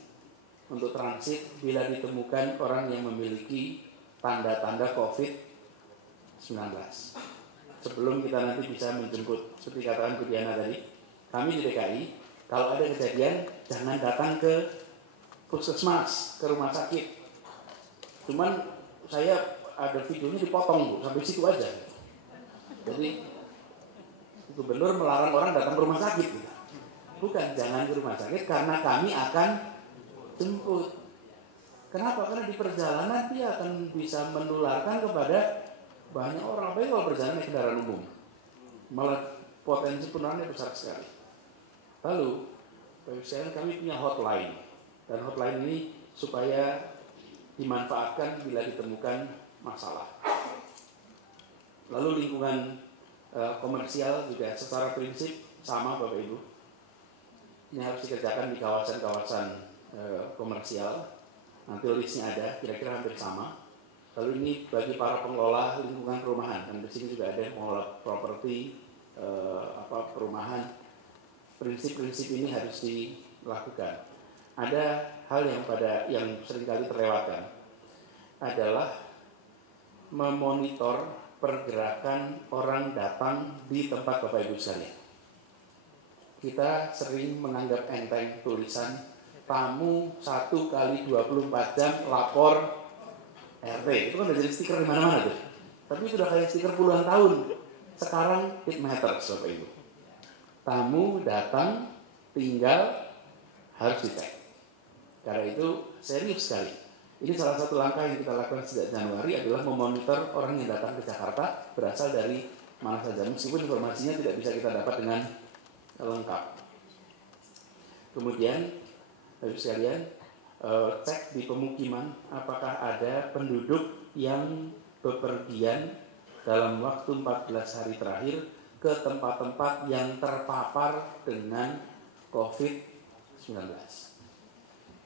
untuk transit bila ditemukan orang yang memiliki tanda-tanda COVID-19. Sebelum kita nanti bisa menjemput, seperti katakan Bu Diana tadi, kami di DKI, kalau ada kejadian, jangan datang ke puskesmas, ke rumah sakit. Cuman saya ada videonya dipotong Bu, sampai situ aja. Jadi gubernur melarang orang datang ke rumah sakit. Bukan, jangan ke rumah sakit karena kami akan jemput. Kenapa? Karena di perjalanan dia akan bisa menularkan kepada banyak orang. Apalagi kalau perjalanan naik kendaraan umum, malah potensi penularannya besar sekali. Lalu Bapak sekalian, kami punya hotline, dan hotline ini supaya dimanfaatkan bila ditemukan masalah. Lalu lingkungan komersial juga secara prinsip sama Bapak Ibu. Ini harus dikerjakan di kawasan-kawasan komersial. Nanti listnya ada, kira-kira hampir sama. Lalu ini bagi para pengelola lingkungan perumahan, dan di sini juga ada pengelola properti perumahan. Prinsip-prinsip ini harus dilakukan. Ada hal yang seringkali terlewatkan adalah memonitor pergerakan orang datang di tempat Bapak Ibu sekalian. Kita sering menganggap enteng tulisan tamu 1 kali 24 jam lapor RT. Itu kan udah jadi stiker di mana-mana tuh. Tapi itu udah kayak stiker puluhan tahun. Sekarang it matters Bapak Ibu. Tamu datang, tinggal, harus dicek. Karena itu serius sekali. Ini salah satu langkah yang kita lakukan sejak Januari adalah memonitor orang yang datang ke Jakarta berasal dari mana saja. Meskipun informasinya tidak bisa kita dapat dengan lengkap. Kemudian Bapak sekalian, cek di pemukiman apakah ada penduduk yang bepergian dalam waktu 14 hari terakhir ke tempat-tempat yang terpapar dengan COVID-19.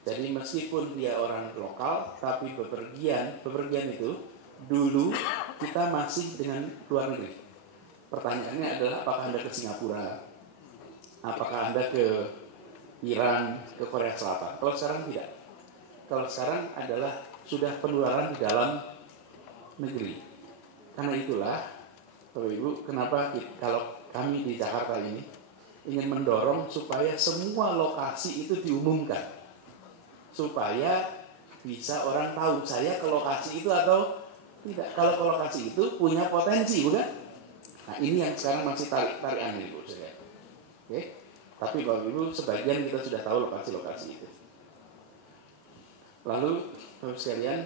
Jadi meskipun dia orang lokal, tapi bepergian itu dulu kita masih dengan luar negeri. Pertanyaannya adalah apakah Anda ke Singapura, apakah Anda ke Iran, ke Korea Selatan. Kalau sekarang tidak. Kalau sekarang adalah sudah penularan di dalam negeri. Karena itulah, Bapak Ibu, kenapa kalau kami di Jakarta ini ingin mendorong supaya semua lokasi itu diumumkan. Supaya bisa orang tahu saya ke lokasi itu atau tidak. Kalau ke lokasi itu punya potensi, bukan? Nah ini yang sekarang masih tarik-tarikan Ibu. Oke? Tapi Bapak Ibu sebagian kita sudah tahu lokasi-lokasi itu. Lalu Bapak sekalian,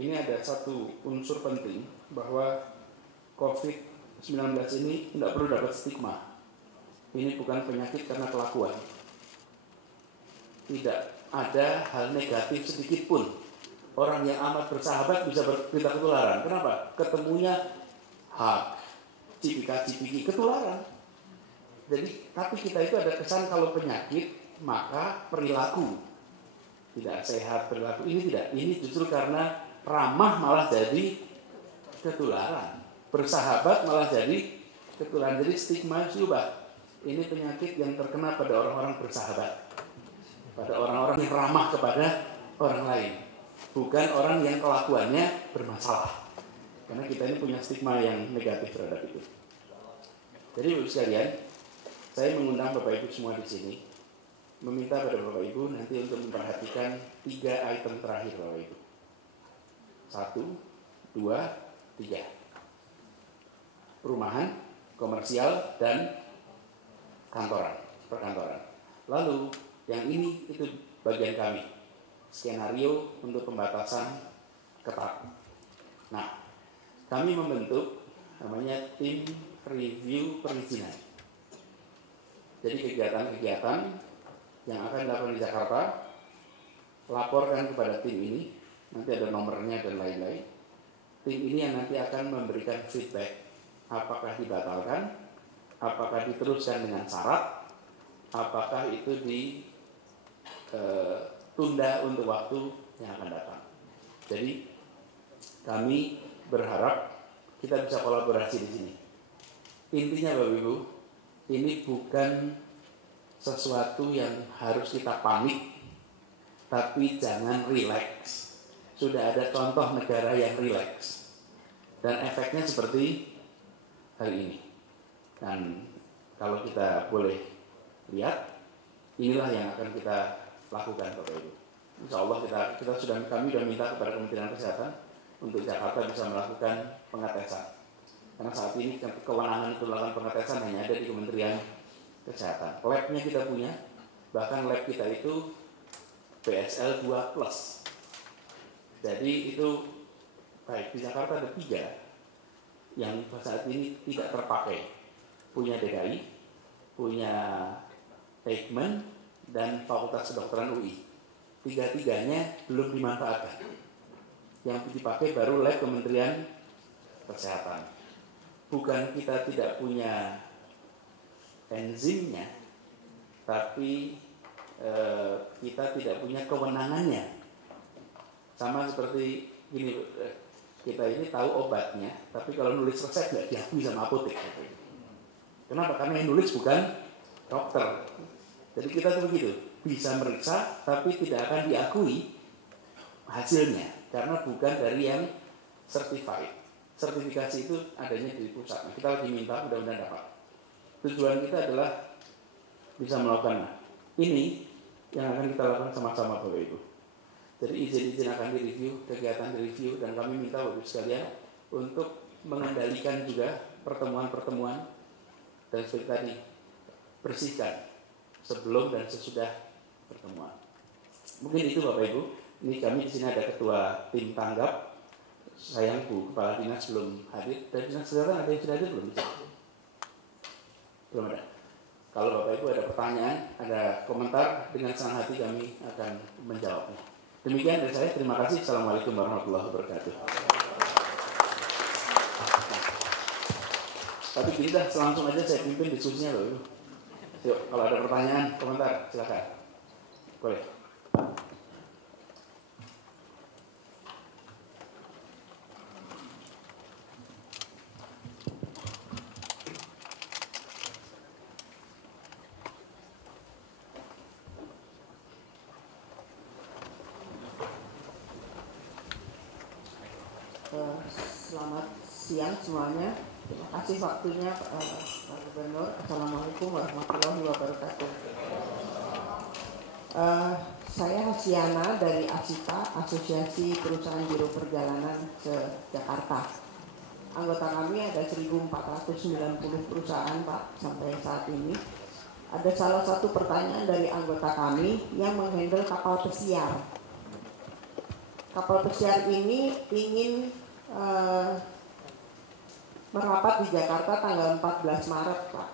ini ada satu unsur penting bahwa COVID-19 ini tidak perlu dapat stigma. Ini bukan penyakit karena kelakuan. Tidak ada hal negatif sedikit pun. Orang yang amat bersahabat bisa ketularan. Kenapa? Ketemunya hak, cipika-cipiki, ketularan. Jadi, tapi kita itu ada kesan kalau penyakit, maka perilaku. Tidak sehat perilaku. Ini tidak. Ini justru karena ramah malah jadi ketularan. Bersahabat malah jadi ketularan. Jadi stigma diubah. Ini penyakit yang terkena pada orang-orang bersahabat. Pada orang-orang yang ramah kepada orang lain. Bukan orang yang kelakuannya bermasalah. Karena kita ini punya stigma yang negatif terhadap itu. Jadi Bapak sekalian, saya mengundang Bapak Ibu semua di sini, meminta pada Bapak Ibu nanti untuk memperhatikan 3 item terakhir Bapak Ibu. 1, 2, 3. Perumahan, komersial, dan perkantoran. Lalu yang ini itu bagian kami, skenario untuk pembatasan ketat. Nah, kami membentuk namanya tim review perizinan. Jadi kegiatan-kegiatan yang akan dilakukan di Jakarta, laporkan kepada tim ini, nanti ada nomornya dan lain-lain. Tim ini yang nanti akan memberikan feedback, apakah dibatalkan, apakah diteruskan dengan syarat, apakah itu ditunda untuk waktu yang akan datang. Jadi kami berharap kita bisa kolaborasi di sini. Intinya Bapak Ibu, ini bukan sesuatu yang harus kita panik, tapi jangan rileks. Sudah ada contoh negara yang rileks, dan efeknya seperti hari ini. Dan kalau kita boleh lihat, inilah yang akan kita lakukan Bapak Ibu. Insya Allah kami sudah minta kepada Kementerian Kesehatan untuk Jakarta bisa melakukan pengetesan. Karena saat ini kewenangan untuk melakukan pengetesan hanya ada di Kementerian Kesehatan. Labnya kita punya, bahkan lab kita itu PSL 2+. Jadi itu baik di Jakarta ada 3 yang saat ini tidak terpakai. Punya DKI, punya Eijkman, dan Fakultas Kedokteran UI. Tiga-tiganya belum dimanfaatkan. Yang dipakai baru lab Kementerian Kesehatan. Bukan kita tidak punya enzimnya, tapi kita tidak punya kewenangannya. Sama seperti gini, kita ini tahu obatnya, tapi kalau nulis resep nggak diakui sama apotek. Kenapa? Karena yang nulis bukan dokter. Jadi kita tuh begitu, bisa meriksa tapi tidak akan diakui hasilnya karena bukan dari yang certified. Sertifikasi itu adanya di pusat. Nah, kita lagi minta mudah-mudahan dapat. Tujuan kita adalah bisa melakukan ini yang akan kita lakukan sama-sama Bapak Ibu. Jadi izin-izin akan direview, kegiatan direview, dan kami minta Bapak Ibu sekalian untuk mengendalikan juga pertemuan-pertemuan dan seperti tadi bersihkan sebelum dan sesudah pertemuan. Mungkin itu Bapak Ibu. Ini kami di sini ada ketua tim tanggap. Sayang Bu, kepala dinas belum hadir. Dan dinas kesehatan ada yang sudah hadir belum? Belum ada. Kalau Bapak Ibu ada pertanyaan, ada komentar, dengan senang hati kami akan menjawabnya. Demikian dari saya. Terima kasih. Assalamualaikum warahmatullahi wabarakatuh. Tapi kita langsung aja saya pimpin diskusinya Bapak Ibu. Yuk, kalau ada pertanyaan, komentar, silakan. Boleh. Selamat siang semuanya. Terima kasih waktunya Pak Gubernur. Assalamualaikum warahmatullahi wabarakatuh. Saya Hasiana dari ASIPA, Asosiasi Perusahaan Biro Perjalanan se-Jakarta. Anggota kami ada 1.490 perusahaan Pak sampai saat ini. Ada salah satu pertanyaan dari anggota kami yang menghandle kapal pesiar. Kapal pesiar ini ingin merapat di Jakarta tanggal 14 Maret Pak.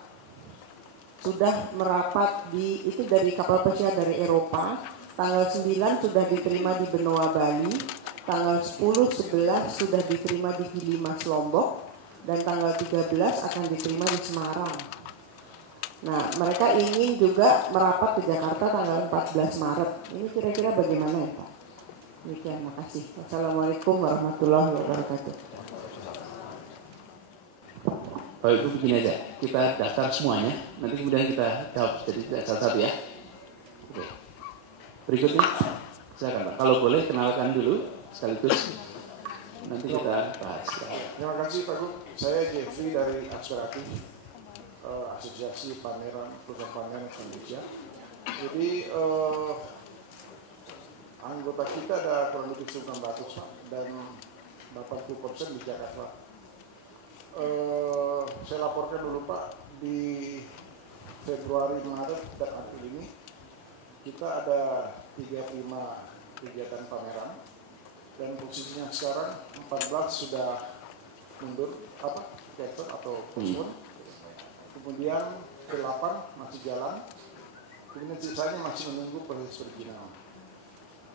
Sudah merapat itu dari kapal pesiar dari Eropa. Tanggal 9 sudah diterima di Benoa Bali. Tanggal 10-11 sudah diterima di Gilimas Lombok. Dan tanggal 13 akan diterima di Semarang. Nah, mereka ingin juga merapat ke Jakarta tanggal 14 Maret. Ini kira-kira bagaimana ya Pak? Demikian, makasih. Wassalamualaikum warahmatullahi wabarakatuh. Bapak Ibu begini aja, kita daftar semuanya, nanti kemudian kita jawab jadi tidak satu-satu ya. Oke. Berikutnya, silakan Pak. Kalau boleh kenalkan dulu sekaligus nanti kita bahas. Terima kasih Pak Gub. Saya Jeffrey dari Aspiratif, Asosiasi Pameran Perusahaan Pameran Indonesia. Jadi anggota kita ada kurang lebih 900 Pak, dan 80% di Jakarta. Saya laporkan dulu Pak, di Februari, Maret, dan April ini kita ada 35 kegiatan pameran, dan posisinya sekarang 14 sudah mundur cancel atau postpone, kemudian 8 masih jalan, kemudian sisanya masih menunggu proses perizinan.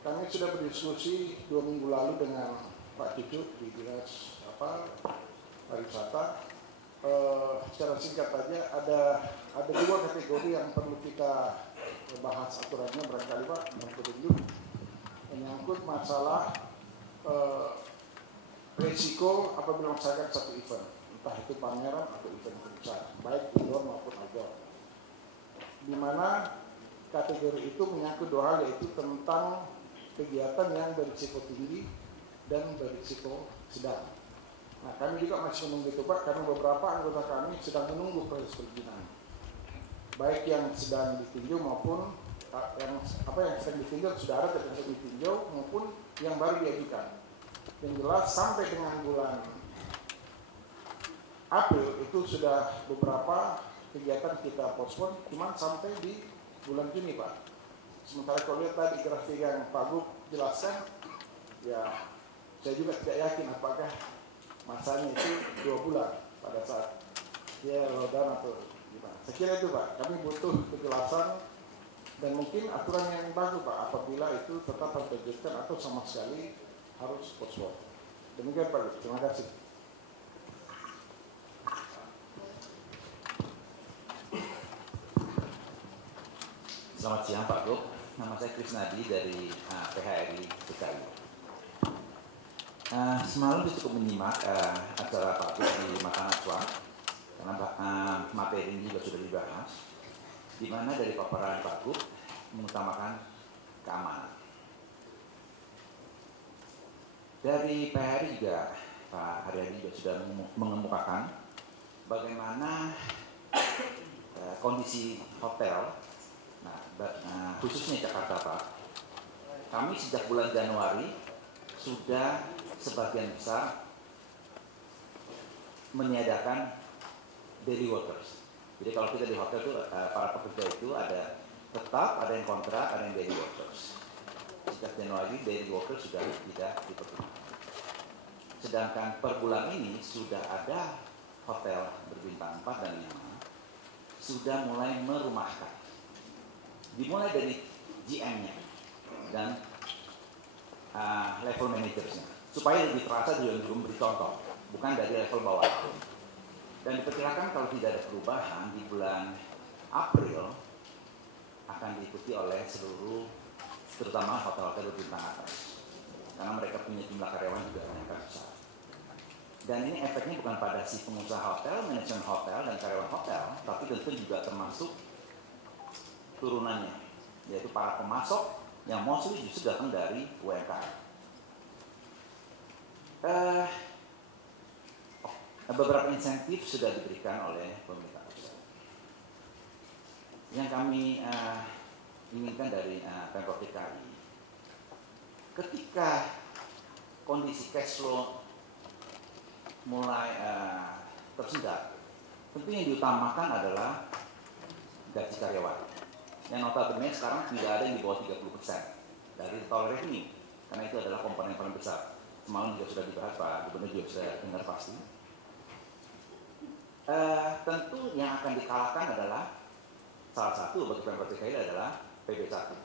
Kami sudah berdiskusi 2 minggu lalu dengan Pak Cucu di Dinas Pariwisata. Secara singkat saja ada 2 kategori yang perlu kita bahas aturannya barangkali Pak, menyangkut masalah risiko apabila melaksanakan satu event, entah itu pameran atau event perusahaan, baik indoor maupun outdoor. Di mana kategori itu menyangkut 2 hal, yaitu tentang kegiatan yang berisiko tinggi dan berisiko sedang. Nah, kami juga masih menunggu itu Pak, karena beberapa anggota kami sedang menunggu proses perizinan, baik yang sedang ditinjau maupun yang sedang ditinjau sudah ada dan sedang ditinjau, maupun yang baru diajukan. Yang jelas sampai dengan bulan April itu sudah beberapa kegiatan kita postpone, cuman sampai di bulan Juni Pak. Sementara kalau lihat tadi grafik yang Pak Gub jelaskan, ya saya juga tidak yakin apakah masanya itu 2 bulan pada saat dia lockdown atau gimana. Saya kira itu Pak, kami butuh kejelasan Dan mungkin aturan yang baru Pak, apabila itu tetap dilanjutkan atau sama sekali harus postpone. Demikian Pak, terima kasih. Selamat siang Pak Gub, nama saya Krisnadi dari PHRI DKI. Semalam saya cukup menyimak acara Pak Gub di Mata Najwa, karena materi ini juga sudah dibahas, di mana dari paparan Pak Gub mengutamakan keamanan. Dari PHRI juga Pak Haryadi juga sudah mengemukakan bagaimana kondisi hotel. Khususnya Jakarta Pak, kami sejak bulan Januari sudah sebagian besar meniadakan daily workers. Jadi kalau kita di hotel itu para pekerja itu ada tetap, ada yang kontrak, ada yang daily workers. Sejak Januari daily workers sudah tidak diperkenalkan. Sedangkan per bulan ini sudah ada hotel berbintang 4 dan 5 sudah mulai merumahkan. Dimulai dari GM-nya dan level manajersnya, supaya lebih terasa juga memberi contoh, bukan dari level bawah. Dan diperkirakan kalau tidak ada perubahan di bulan April akan diikuti oleh seluruh, terutama hotel-hotel berbintang atas, karena mereka punya jumlah karyawan juga yang besar. Dan ini efeknya bukan pada si pengusaha hotel, manajemen hotel, dan karyawan hotel, tapi tentu juga termasuk turunannya, yaitu para pemasok yang mostly justru datang dari UMKM. Beberapa insentif sudah diberikan oleh pemerintah pusat. Yang kami inginkan dari Pemprov DKI, ketika kondisi cash flow mulai tersendat, tentu yang diutamakan adalah gaji karyawan. Yang notabene sekarang tidak ada yang di bawah 30% dari total revenue, karena itu adalah komponen paling besar. Semalam juga sudah dibahas, Pak Gubernur juga sudah dengar pasti. Tentu yang akan dikalahkan adalah salah satu bagi Pemprov DKI adalah PB1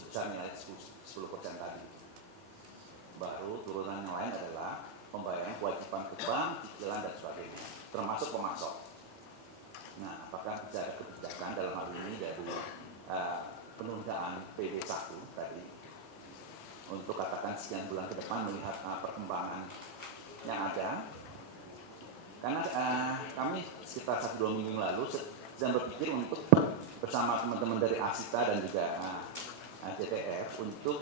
sebesar nilai 10% tadi. Baru turunan yang lain adalah pembayaran kewajiban ke bank, cicilan dan sebagainya, termasuk pemasok. Nah, apakah bicara kebijakan dalam hal ini dari penundaan PB1 tadi untuk katakan sekian bulan ke depan melihat perkembangan yang ada, karena kami sekitar 1-2 minggu lalu sedang berpikir untuk bersama teman-teman dari Asita dan juga JTF untuk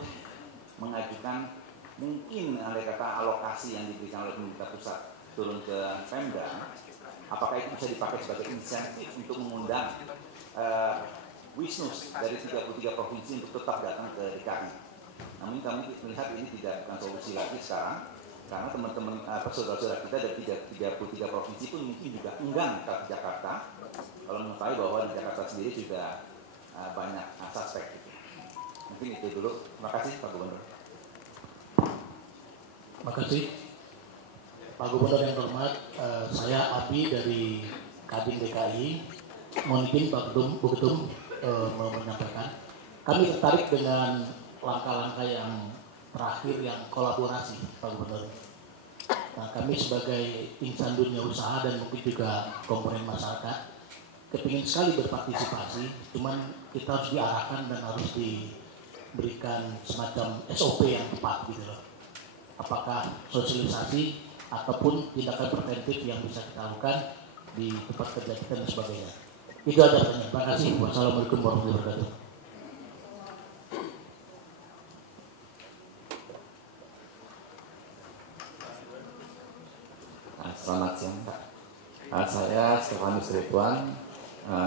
mengajukan mungkin andai kata alokasi yang diberikan oleh pemerintah pusat turun ke Pemda, apakah itu bisa dipakai sebagai insentif untuk mengundang wisnus dari 33 provinsi untuk tetap datang ke DKI. Namun kami melihat ini tidak bukan solusi lagi sekarang, karena teman-teman saudara-saudara kita dari 33 provinsi pun mungkin juga enggan ke Jakarta, kalau mengetahui bahwa di Jakarta sendiri juga banyak suspek. Mungkin itu dulu. Terima kasih Pak Gubernur. Terima kasih Pak Gubernur yang terhormat. Saya Abi dari Kadin DKI. Mohon izin Pak Ketum menyampaikan. Kami tertarik dengan langkah-langkah yang terakhir yang kolaborasi Pak Gubernur. Nah, kami sebagai insan dunia usaha dan mungkin juga komponen masyarakat kepingin sekali berpartisipasi, cuman kita harus diarahkan dan harus diberikan semacam SOP yang tepat gitu loh. Apakah sosialisasi ataupun tindakan preventif yang bisa kita lakukan di tempat kerja kita dan sebagainya. Itu aja pertanyaan. Terima kasih. Wassalamualaikum warahmatullahi wabarakatuh. Selamat siang Pak. Saya Stefanus Ridwan,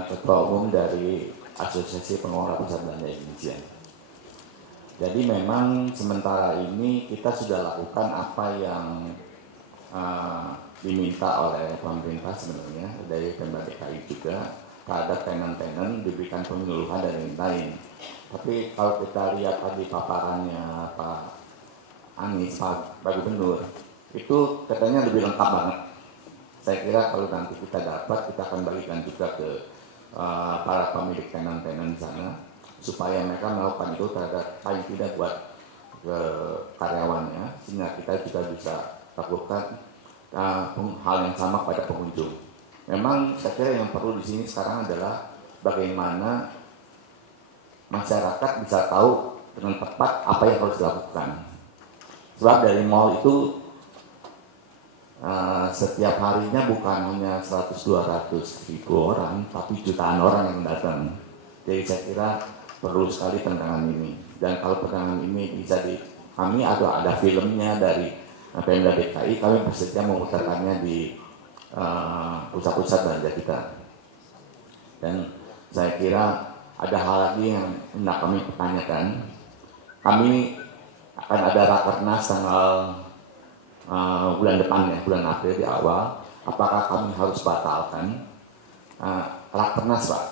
Ketua Umum dari Asosiasi Pengelola Pusat Belanja Indonesia. Jadi memang sementara ini kita sudah lakukan apa yang diminta oleh pemerintah sebenarnya dari Pemda DKI juga terhadap tenan-tenan diberikan penyuluhan dan lain-lain. Tapi kalau kita lihat tadi paparannya Pak Anies, Pak Gubernur, itu katanya lebih lengkap banget. Saya kira kalau nanti kita dapat, kita akan bagikan juga ke para pemilik tenan-tenan di sana. supaya mereka melakukan itu terhadap paling tidak buat ke karyawannya, sehingga kita juga bisa lakukan hal yang sama pada pengunjung. Memang saya kira yang perlu di sini sekarang adalah bagaimana masyarakat bisa tahu dengan tepat apa yang harus dilakukan. Sebab dari mall itu setiap harinya bukan hanya 100-200 ribu orang, tapi jutaan orang yang datang. Jadi saya kira perlu sekali penanganan ini. Dan kalau penanganan ini bisa kami ada filmnya dari Pemda DKI, kami bersedia memutarkannya di pusat-pusat belanja kita. Dan saya kira ada hal lagi yang hendak kami pertanyakan. Kami akan ada rakernas tanggal bulan depan ya, bulan April di awal. Apakah kami harus batalkan rakernas, Pak?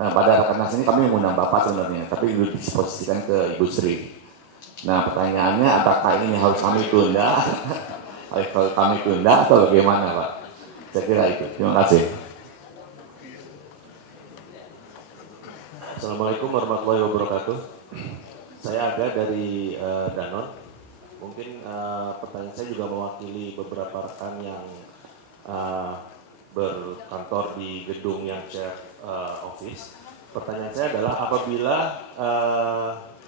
Pada rakernas ini kami mengundang Bapak sebenarnya, tapi disposisikan ke Ibu Sri. Nah, pertanyaannya apakah ini harus kami tunda? Kalau kami tunda atau bagaimana, Pak? Saya kira itu. Terima kasih. Assalamualaikum warahmatullahi wabarakatuh. Saya Aga dari Danon. Mungkin pertanyaan saya juga mewakili beberapa rekan yang berkantor di gedung yang share office. Pertanyaan saya adalah apabila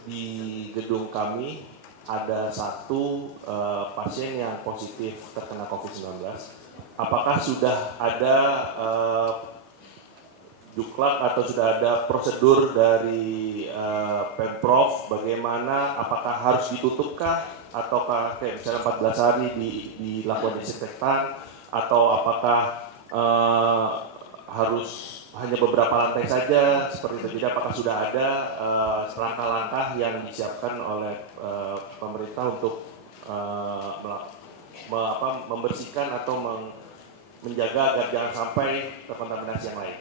di gedung kami ada satu pasien yang positif terkena COVID-19, apakah sudah ada Juklak atau sudah ada prosedur dari Pemprov bagaimana, apakah harus ditutupkah ataukah kayak misalnya 14 hari dilakukan disinfektan, atau apakah harus hanya beberapa lantai saja seperti itu? Jadi apakah sudah ada langkah-langkah yang disiapkan oleh pemerintah untuk membersihkan atau menjaga agar jangan sampai terkontaminasi yang lain?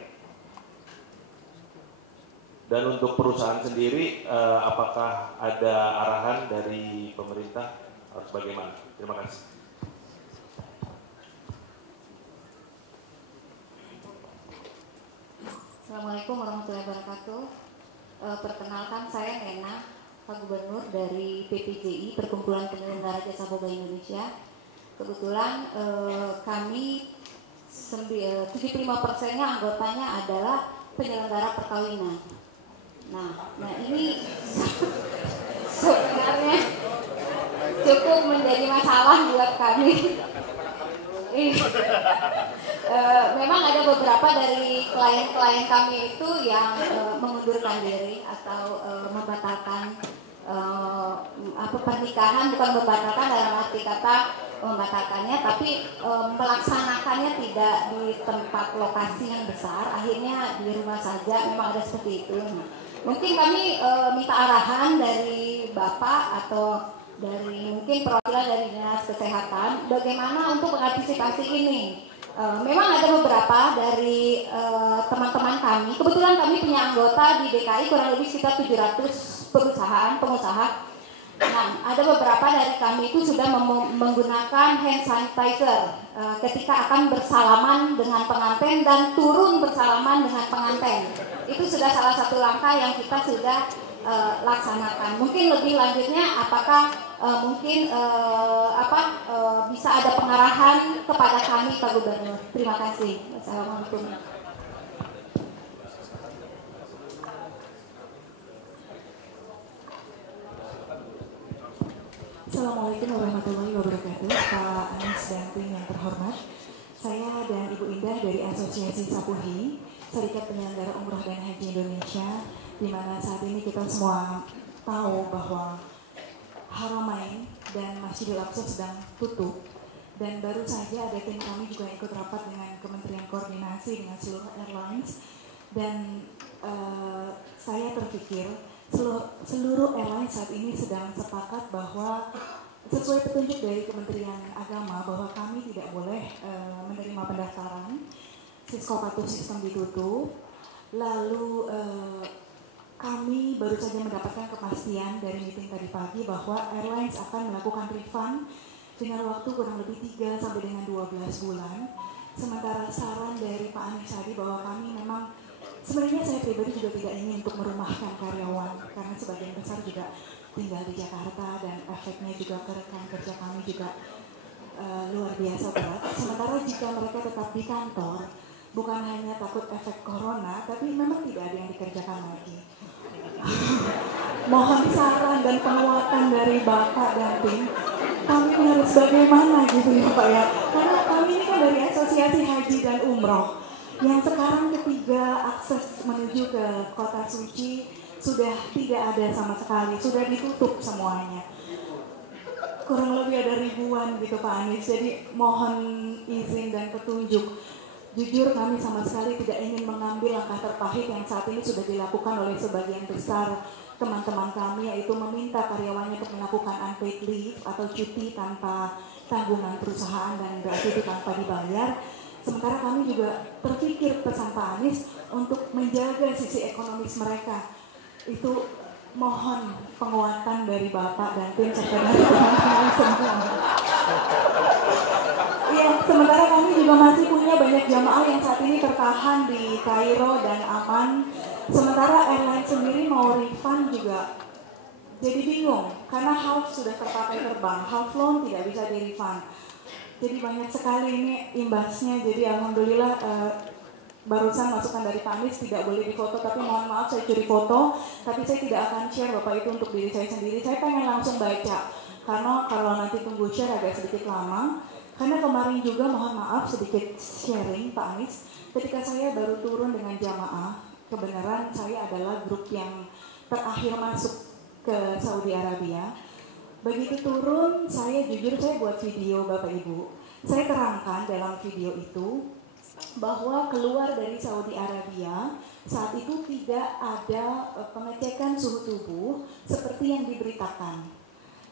Dan untuk perusahaan sendiri, apakah ada arahan dari pemerintah harus bagaimana? Terima kasih. Assalamualaikum warahmatullahi wabarakatuh. Perkenalkan, saya Nena, Pak Gubernur dari PPJI, Perkumpulan Penyelenggara Jasa Boga Indonesia. Kebetulan kami 75%-nya anggotanya adalah penyelenggara perkawinan. Nah ini sebenarnya cukup menjadi masalah buat kami. Memang ada beberapa dari klien-klien kami itu yang mengundurkan diri atau membatalkan pernikahan, bukan membatalkan dalam arti kata membatalkannya, tapi melaksanakannya tidak di tempat lokasi yang besar, akhirnya di rumah saja. Memang ada seperti itu. Mungkin kami minta arahan dari Bapak atau dari mungkin perwakilan dari Dinas Kesehatan bagaimana untuk mengantisipasi ini. Memang ada beberapa dari teman-teman kami, kebetulan kami punya anggota di DKI kurang lebih sekitar 700 pengusaha. Nah, ada beberapa dari kami itu sudah menggunakan hand sanitizer ketika akan bersalaman dengan pengantin dan turun bersalaman dengan pengantin. Itu sudah salah satu langkah yang kita sudah laksanakan. Mungkin lebih lanjutnya apakah bisa ada pengarahan kepada kami, Pak Gubernur. Terima kasih. Wassalamualaikum. Assalamualaikum warahmatullahi wabarakatuh. Pak Anies dan tim yang terhormat, saya dan Ibu Indah dari Asosiasi Sapuhi, Serikat Penyelenggara Umroh dan Haji Indonesia, di mana saat ini kita semua tahu bahwa Haramain dan Masjidil Aqsa sedang tutup, dan baru saja ada tim kami juga ikut rapat dengan Kementerian Koordinasi dengan seluruh airlines, dan saya berpikir seluruh airline saat ini sedang sepakat bahwa sesuai petunjuk dari Kementerian Agama bahwa kami tidak boleh menerima pendaftaran, Siskopatus sistem ditutup. Lalu kami baru saja mendapatkan kepastian dari meeting tadi pagi bahwa airlines akan melakukan refund dengan waktu kurang lebih 3 sampai dengan 12 bulan. Sementara saran dari Pak Anies tadi bahwa kami memang Sebenarnya saya pribadi juga tidak ingin untuk merumahkan karyawan, karena sebagian besar juga tinggal di Jakarta dan efeknya juga ke rekan kerja kami juga luar biasa berat. Sementara jika mereka tetap di kantor, bukan hanya takut efek corona, tapi memang tidak ada yang dikerjakan lagi. Mohon saran dan penguatan dari Bapak dan tim, kami harus bagaimana gitu ya Pak ya. Karena kami ini kan dari Asosiasi Haji dan Umroh, yang sekarang ketiga akses menuju ke Kota Suci sudah tidak ada sama sekali, sudah ditutup semuanya. Kurang lebih ada ribuan gitu Pak Anies, jadi mohon izin dan petunjuk. Jujur kami sama sekali tidak ingin mengambil langkah terpahit yang saat ini sudah dilakukan oleh sebagian besar teman-teman kami, yaitu meminta karyawannya untuk melakukan unpaid leave atau cuti tanpa tanggungan perusahaan dan berarti tanpa dibayar. Sementara kami juga terpikir pesan Pak Anies untuk menjaga sisi ekonomis mereka. Itu mohon penguatan dari Bapak dan tim serta dari teman-teman semua. Iya, sementara kami juga masih punya banyak jamaah yang saat ini tertahan di Kairo dan Amman. Sementara airline sendiri mau refund juga jadi bingung karena half sudah terpakai terbang, half loan tidak bisa di refund. Jadi banyak sekali ini imbasnya. Jadi alhamdulillah barusan masukan dari Pak Anies tidak boleh difoto, tapi mohon maaf saya curi foto, tapi saya tidak akan share Bapak itu untuk diri saya sendiri. Saya pengen langsung baca karena kalau nanti tunggu share agak sedikit lama. Karena kemarin juga mohon maaf sedikit sharing Pak Anies, ketika saya baru turun dengan jamaah, kebenaran saya adalah grup yang terakhir masuk ke Saudi Arabia. Begitu turun, saya jujur saya buat video Bapak Ibu. Saya terangkan dalam video itu bahwa keluar dari Saudi Arabia saat itu tidak ada pengecekan suhu tubuh seperti yang diberitakan.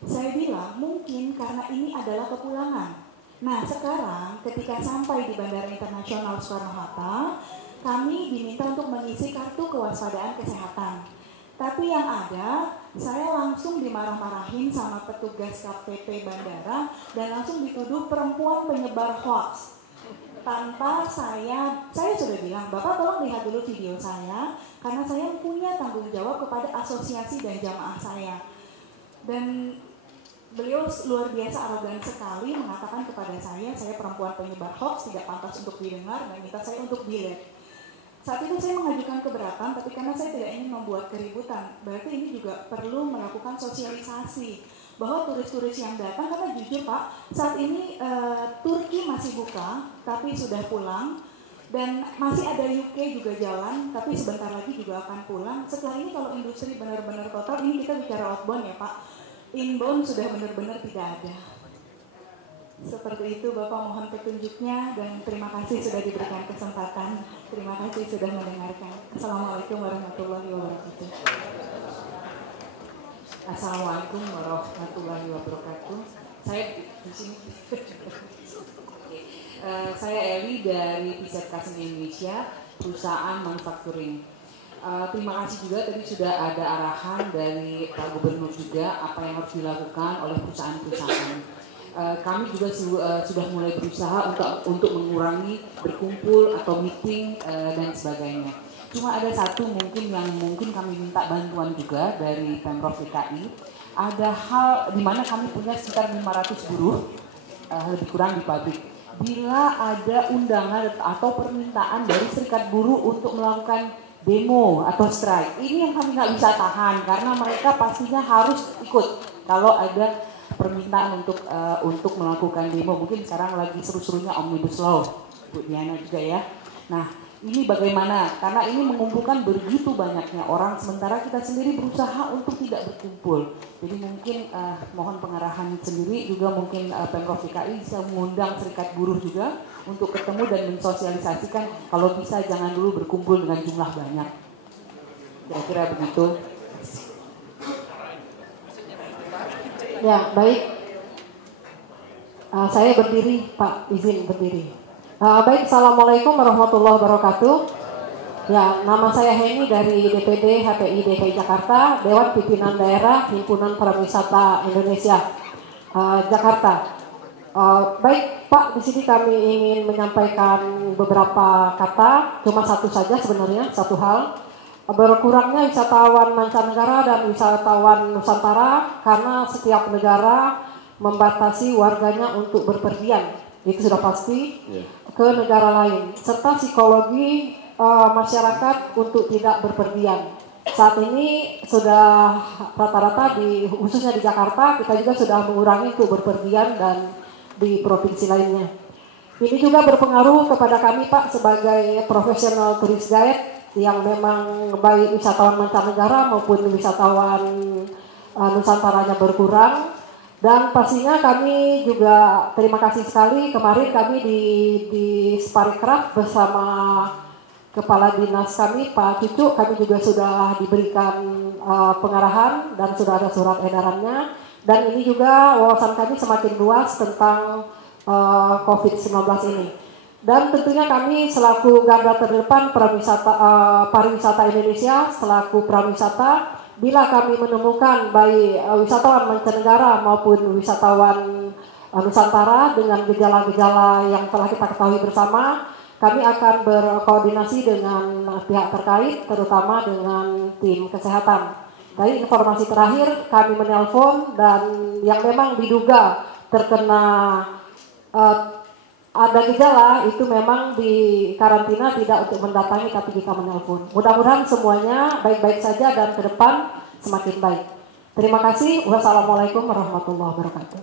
Saya bilang mungkin karena ini adalah kepulangan. Nah sekarang ketika sampai di Bandara Internasional Soekarno-Hatta, kami diminta untuk mengisi kartu kewaspadaan kesehatan. Tapi yang ada, saya langsung dimarah-marahin sama petugas KPP bandara dan langsung dituduh perempuan penyebar hoax. Tanpa saya sudah bilang, Bapak tolong lihat dulu video saya, karena saya punya tanggung jawab kepada asosiasi dan jamaah saya. Dan beliau luar biasa arogan sekali mengatakan kepada saya perempuan penyebar hoax, tidak pantas untuk didengar dan minta saya untuk delete. Saat itu saya mengajukan keberatan, tapi karena saya tidak ingin membuat keributan, berarti ini juga perlu melakukan sosialisasi bahwa turis-turis yang datang, karena jujur Pak, saat ini Turki masih buka, tapi sudah pulang, dan masih ada UK juga jalan, tapi sebentar lagi juga akan pulang. Setelah ini kalau industri benar-benar total, ini kita bicara outbound ya Pak, inbound sudah benar-benar tidak ada. Seperti itu Bapak, mohon petunjuknya dan terima kasih sudah diberikan kesempatan. Terima kasih sudah mendengarkan. Assalamualaikum warahmatullahi wabarakatuh. Assalamualaikum warahmatullahi wabarakatuh. Saya di sini. Saya Eli dari Piset Kasem Indonesia, perusahaan manufacturing. Terima kasih juga tadi sudah ada arahan dari Pak Gubernur juga apa yang harus dilakukan oleh perusahaan-perusahaan. Kami juga sudah mulai berusaha untuk mengurangi berkumpul atau meeting dan sebagainya. Cuma ada satu yang mungkin kami minta bantuan juga dari Pemprov DKI. Ada hal di mana kami punya sekitar 500 buruh lebih kurang di pabrik. Bila ada undangan atau permintaan dari serikat buruh untuk melakukan demo atau strike, ini yang kami nggak bisa tahan karena mereka pastinya harus ikut kalau ada permintaan untuk melakukan demo. Mungkin sekarang lagi seru-serunya Omnibus Law, Bu Diana juga ya. Nah, ini bagaimana? Karena ini mengumpulkan begitu banyaknya orang, sementara kita sendiri berusaha untuk tidak berkumpul. Jadi mungkin mohon pengarahan sendiri juga mungkin Pemprov DKI bisa mengundang serikat buruh juga untuk ketemu dan mensosialisasikan kalau bisa jangan dulu berkumpul dengan jumlah banyak. Kira-kira begitu. Ya, baik. Saya berdiri, Pak, izin berdiri. Baik, Assalamualaikum warahmatullahi wabarakatuh. Ya, nama saya Heni dari DPD HPI DKI Jakarta, Dewan Pimpinan Daerah Himpunan Pariwisata Indonesia, Jakarta. Baik Pak, di sini kami ingin menyampaikan beberapa kata, cuma satu saja sebenarnya, satu hal. Berkurangnya wisatawan mancanegara dan wisatawan Nusantara karena setiap negara membatasi warganya untuk berpergian, itu sudah pasti, ke negara lain, serta psikologi masyarakat untuk tidak berpergian. Saat ini sudah rata-rata khususnya di Jakarta, kita juga sudah mengurangi untuk berpergian dan di provinsi lainnya. Ini juga berpengaruh kepada kami Pak sebagai profesional tourist guide yang memang baik wisatawan mancanegara maupun wisatawan Nusantaranya berkurang. Dan pastinya kami juga terima kasih sekali kemarin kami di Sparekraf bersama Kepala Dinas kami Pak Cucu, kami juga sudah diberikan pengarahan dan sudah ada surat edarannya. Dan ini juga wawasan kami semakin luas tentang COVID-19 ini. Dan tentunya kami selaku garda terdepan pariwisata Indonesia, selaku prawisata, bila kami menemukan baik wisatawan mancanegara maupun wisatawan Nusantara dengan gejala-gejala yang telah kita ketahui bersama, kami akan berkoordinasi dengan pihak terkait, terutama dengan tim kesehatan. Tadi informasi terakhir kami menelpon dan yang memang diduga terkena ada gejala itu memang di karantina, tidak untuk mendatangi tapi kita menelpon. Mudah-mudahan semuanya baik-baik saja dan ke depan semakin baik. Terima kasih. Wassalamualaikum warahmatullahi wabarakatuh.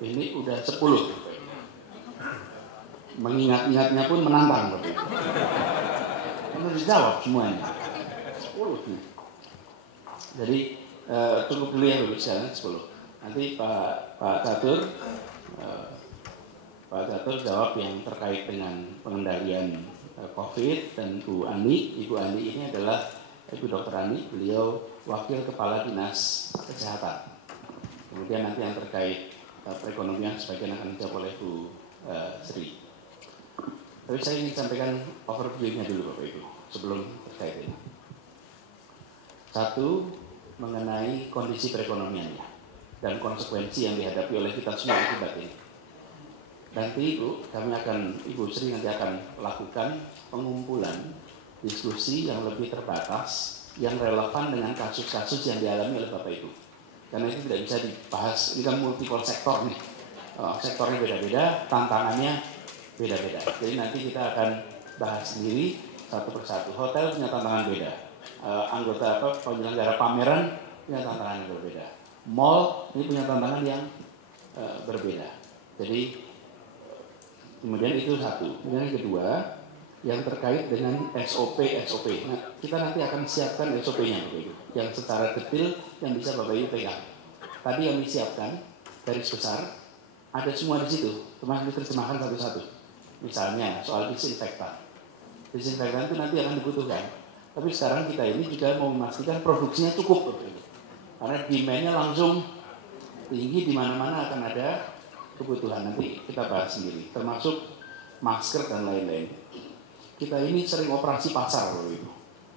Ini udah 10. Mengingat-ingatnya pun menantang. Karena dijawab semuanya. Jadi cukup dulu ya Bu, sekarang 10. Nanti Pak Catur jawab yang terkait dengan pengendalian COVID, dan Ibu Ani ini adalah Ibu Dr. Ani, beliau Wakil Kepala Dinas Kesehatan. Kemudian nanti yang terkait perekonomian sebagian akan dijawab oleh Bu Sri. Tapi saya ingin sampaikan overview-nya dulu Bapak Ibu sebelum terkait ini. Satu, mengenai kondisi perekonomiannya dan konsekuensi yang dihadapi oleh kita semua akibat ini. Nanti Ibu Sri nanti akan lakukan pengumpulan diskusi yang lebih terbatas, yang relevan dengan kasus-kasus yang dialami oleh Bapak Ibu. Karena itu tidak bisa dibahas, ini kan multiple sektor nih. Sektornya beda-beda, tantangannya beda-beda. Jadi nanti kita akan bahas sendiri satu persatu. Hotel punya tantangan beda. Penyelenggara pameran punya tantangan yang berbeda. Mall ini punya tantangan yang berbeda. Jadi kemudian itu satu. Kemudian yang kedua yang terkait dengan SOP. Nah, kita nanti akan siapkan SOP-nya Bapak Ibu, yang secara detail yang bisa Bapak Ibu pegang. Tadi yang disiapkan garis besar ada semua di situ, cuma diterjemahkan satu-satu. Misalnya soal disinfektan. Disinfektan itu nanti akan dibutuhkan. Tapi sekarang kita ini juga mau memastikan produksinya cukup, karena demand-nya langsung tinggi, di mana-mana akan ada kebutuhan. Nanti kita bahas sendiri, termasuk masker dan lain-lain. Kita ini sering operasi pasar,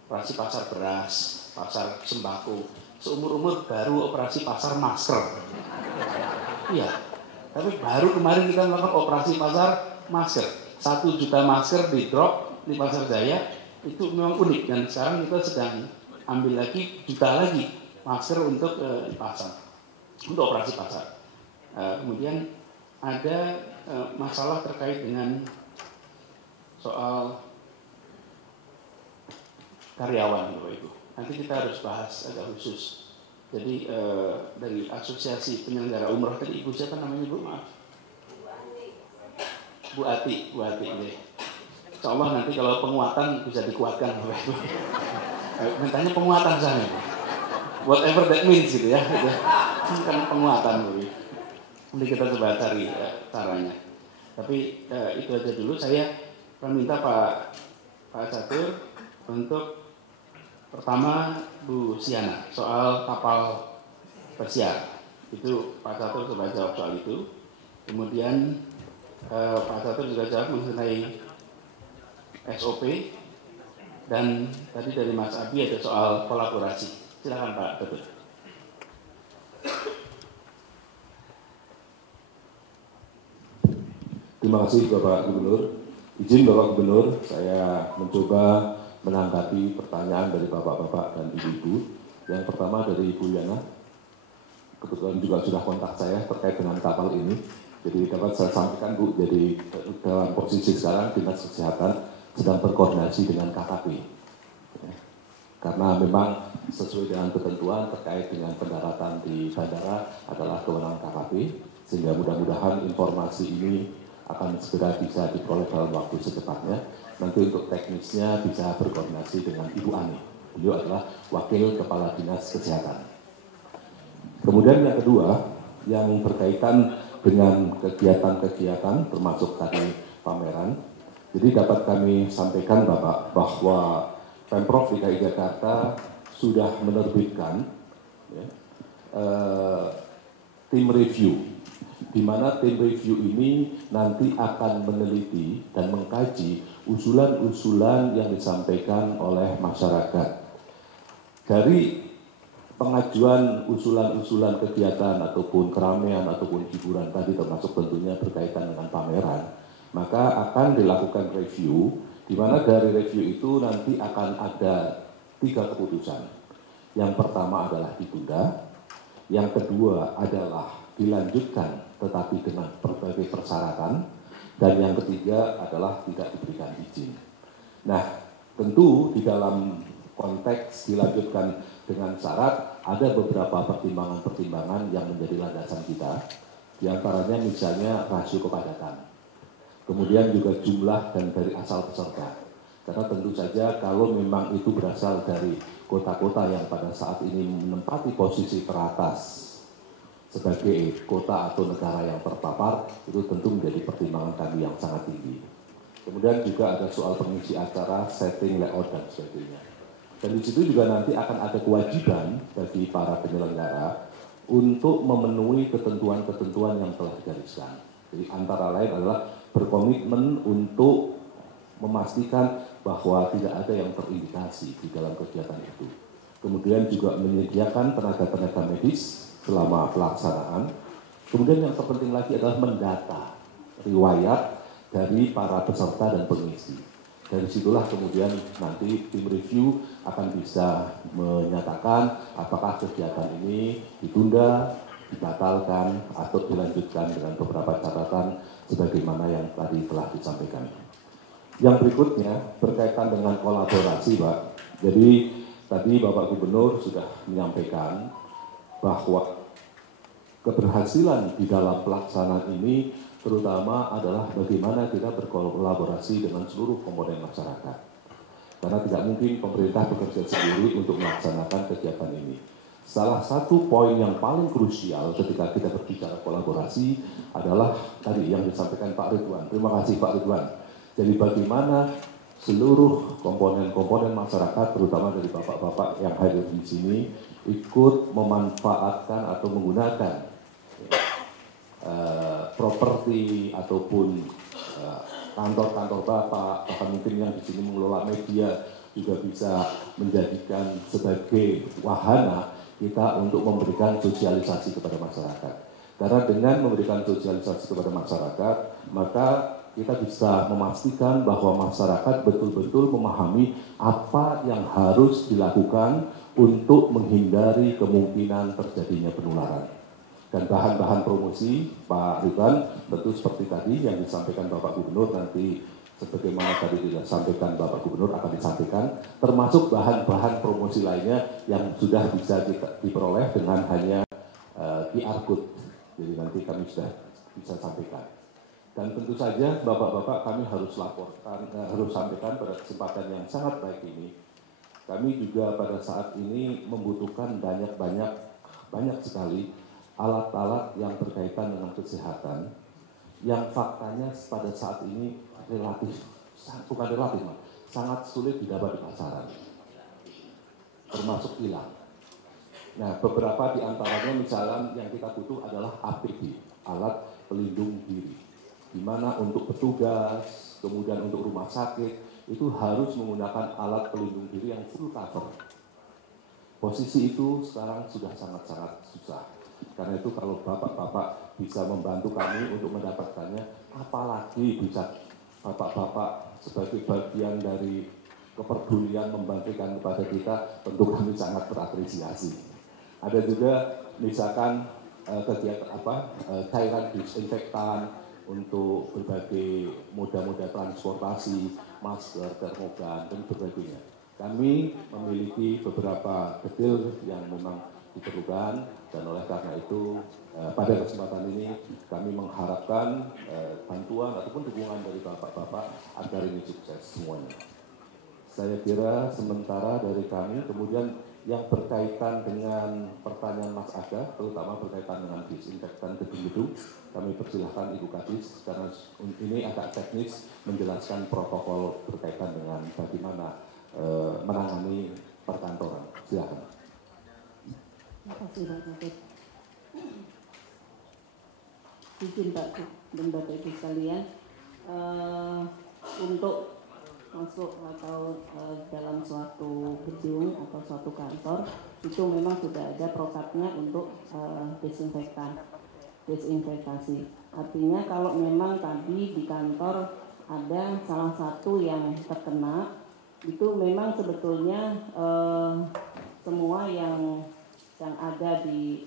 operasi pasar beras, pasar sembako. Seumur-umur baru operasi pasar masker. Iya, tapi baru kemarin kita melakukan operasi pasar masker. 1 juta masker di drop di Pasar Jaya. Itu memang unik, dan sekarang kita sedang ambil lagi juta lagi masker untuk dipasang untuk operasi pasar. Kemudian ada masalah terkait dengan soal karyawan Bapak Ibu. Nanti kita harus bahas agak khusus. Jadi dari Asosiasi Penyelenggara Umroh tadi Ibu siapa namanya Bu? Maaf. Bu Ati deh. Insya Allah nanti kalau penguatan bisa dikuatkan Bapak Ibu. Mintanya penguatan sana. Whatever that means gitu ya. Kan penguatan Bapak Ibu. Nanti kita coba cari caranya. Tapi itu aja dulu. Saya meminta Pak Catur untuk pertama Bu Siana soal kapal pesiar. Itu Pak Catur coba jawab soal itu. Kemudian Pak Catur juga jawab mengenai SOP, dan tadi dari Mas Abi ada soal kolaborasi. Silakan Pak Catur. Terima kasih Bapak Gubernur. Izin Bapak Gubernur, saya mencoba menanggapi pertanyaan dari Bapak-Bapak dan Ibu-Ibu. Yang pertama dari Ibu Yana, kebetulan juga sudah kontak saya terkait dengan kapal ini. Jadi dapat saya sampaikan Bu, jadi dalam posisi sekarang Dinas Kesehatan sedang berkoordinasi dengan KKP. Karena memang sesuai dengan ketentuan terkait dengan pendaratan di bandara adalah kewenangan KKP, sehingga mudah-mudahan informasi ini akan segera bisa diperoleh dalam waktu secepatnya. Nanti untuk teknisnya bisa berkoordinasi dengan Ibu Ani. Beliau adalah Wakil Kepala Dinas Kesehatan. Kemudian yang kedua, yang berkaitan dengan kegiatan-kegiatan termasuk tadi pameran. Jadi dapat kami sampaikan Bapak bahwa Pemprov DKI Jakarta sudah menerbitkan ya, tim review, di mana tim review ini nanti akan meneliti dan mengkaji usulan-usulan yang disampaikan oleh masyarakat. Dari pengajuan usulan-usulan kegiatan ataupun keramaian ataupun hiburan tadi termasuk tentunya berkaitan dengan pameran, maka akan dilakukan review, di mana dari review itu nanti akan ada 3 keputusan. Yang pertama adalah ditunda, yang kedua adalah dilanjutkan tetapi dengan berbagai persyaratan, dan yang ketiga adalah tidak diberikan izin. Nah, tentu di dalam konteks dilanjutkan dengan syarat ada beberapa pertimbangan-pertimbangan yang menjadi landasan kita, di antaranya misalnya rasio kepadatan, kemudian juga jumlah dan dari asal peserta. Karena tentu saja kalau memang itu berasal dari kota-kota yang pada saat ini menempati posisi teratas sebagai kota atau negara yang terpapar, itu tentu menjadi pertimbangan kami yang sangat tinggi. Kemudian juga ada soal pengisi acara, setting, layout, dan sebagainya. Dan di situ juga nanti akan ada kewajiban bagi para penyelenggara untuk memenuhi ketentuan-ketentuan yang telah digariskan. Jadi antara lain adalah berkomitmen untuk memastikan bahwa tidak ada yang terindikasi di dalam kegiatan itu. Kemudian juga menyediakan tenaga-tenaga medis selama pelaksanaan. Kemudian yang terpenting lagi adalah mendata riwayat dari para peserta dan pengisi. Dari situlah kemudian nanti tim review akan bisa menyatakan apakah kegiatan ini ditunda, dibatalkan, atau dilanjutkan dengan beberapa catatan sebagaimana yang tadi telah disampaikan. Yang berikutnya berkaitan dengan kolaborasi, Pak. Jadi tadi Bapak Gubernur sudah menyampaikan bahwa keberhasilan di dalam pelaksanaan ini terutama adalah bagaimana kita berkolaborasi dengan seluruh komponen masyarakat. Karena tidak mungkin pemerintah bekerja sendiri untuk melaksanakan kegiatan ini. Salah satu poin yang paling krusial ketika kita berbicara kolaborasi adalah tadi yang disampaikan Pak Ridwan. Terima kasih Pak Ridwan. Jadi bagaimana seluruh komponen-komponen masyarakat, terutama dari bapak-bapak yang hadir di sini, ikut memanfaatkan atau menggunakan properti ataupun kantor-kantor bapak, bahkan mungkin yang di sini mengelola media juga bisa menjadikan sebagai wahana kita untuk memberikan sosialisasi kepada masyarakat. Karena dengan memberikan sosialisasi kepada masyarakat, maka kita bisa memastikan bahwa masyarakat betul-betul memahami apa yang harus dilakukan untuk menghindari kemungkinan terjadinya penularan. Dan bahan-bahan promosi, Pak Ridwan, tentu seperti tadi yang disampaikan Bapak Gubernur, nanti sebagaimana tadi disampaikan Bapak Gubernur akan disampaikan, termasuk bahan-bahan promosi lainnya yang sudah bisa diperoleh dengan hanya QR code. Jadi nanti kami sudah bisa sampaikan. Dan tentu saja Bapak-Bapak kami harus laporkan, harus sampaikan pada kesempatan yang sangat baik ini. Kami juga pada saat ini membutuhkan banyak sekali alat-alat yang berkaitan dengan kesehatan yang faktanya pada saat ini sangat sulit didapat di pasaran, termasuk hilang. Nah, beberapa di antaranya misalnya yang kita butuh adalah APD, alat pelindung diri, di mana untuk petugas, kemudian untuk rumah sakit, itu harus menggunakan alat pelindung diri yang full cover. Posisi itu sekarang sudah sangat-sangat susah. Karena itu kalau bapak-bapak bisa membantu kami untuk mendapatkannya, apalagi bisa bapak-bapak sebagai bagian dari kepedulian membagikan kepada kita, tentu kami sangat berapresiasi. Ada juga misalkan kegiatan cairan disinfektan untuk berbagai moda-moda transportasi, masker, termogan, dan sebagainya. Kami memiliki beberapa detail yang memang diperlukan, dan oleh karena itu pada kesempatan ini kami mengharapkan bantuan ataupun dukungan dari bapak-bapak agar ini sukses semuanya. Saya kira sementara dari kami, kemudian yang berkaitan dengan pertanyaan Mas Aga, terutama berkaitan dengan disinfektan gedung-gedung, kami persilahkan Ibu Kadis, karena ini agak teknis menjelaskan protokol berkaitan dengan bagaimana menangani perkantoran. Silakan. Terima kasih Pak Kapit. Izin Pak dan Bapak Ibu sekalian, untuk masuk atau dalam suatu gedung atau suatu kantor itu memang sudah ada prokatnya untuk desinfektasi. Artinya kalau memang tadi di kantor ada salah satu yang terkena, itu memang sebetulnya semua yang ada di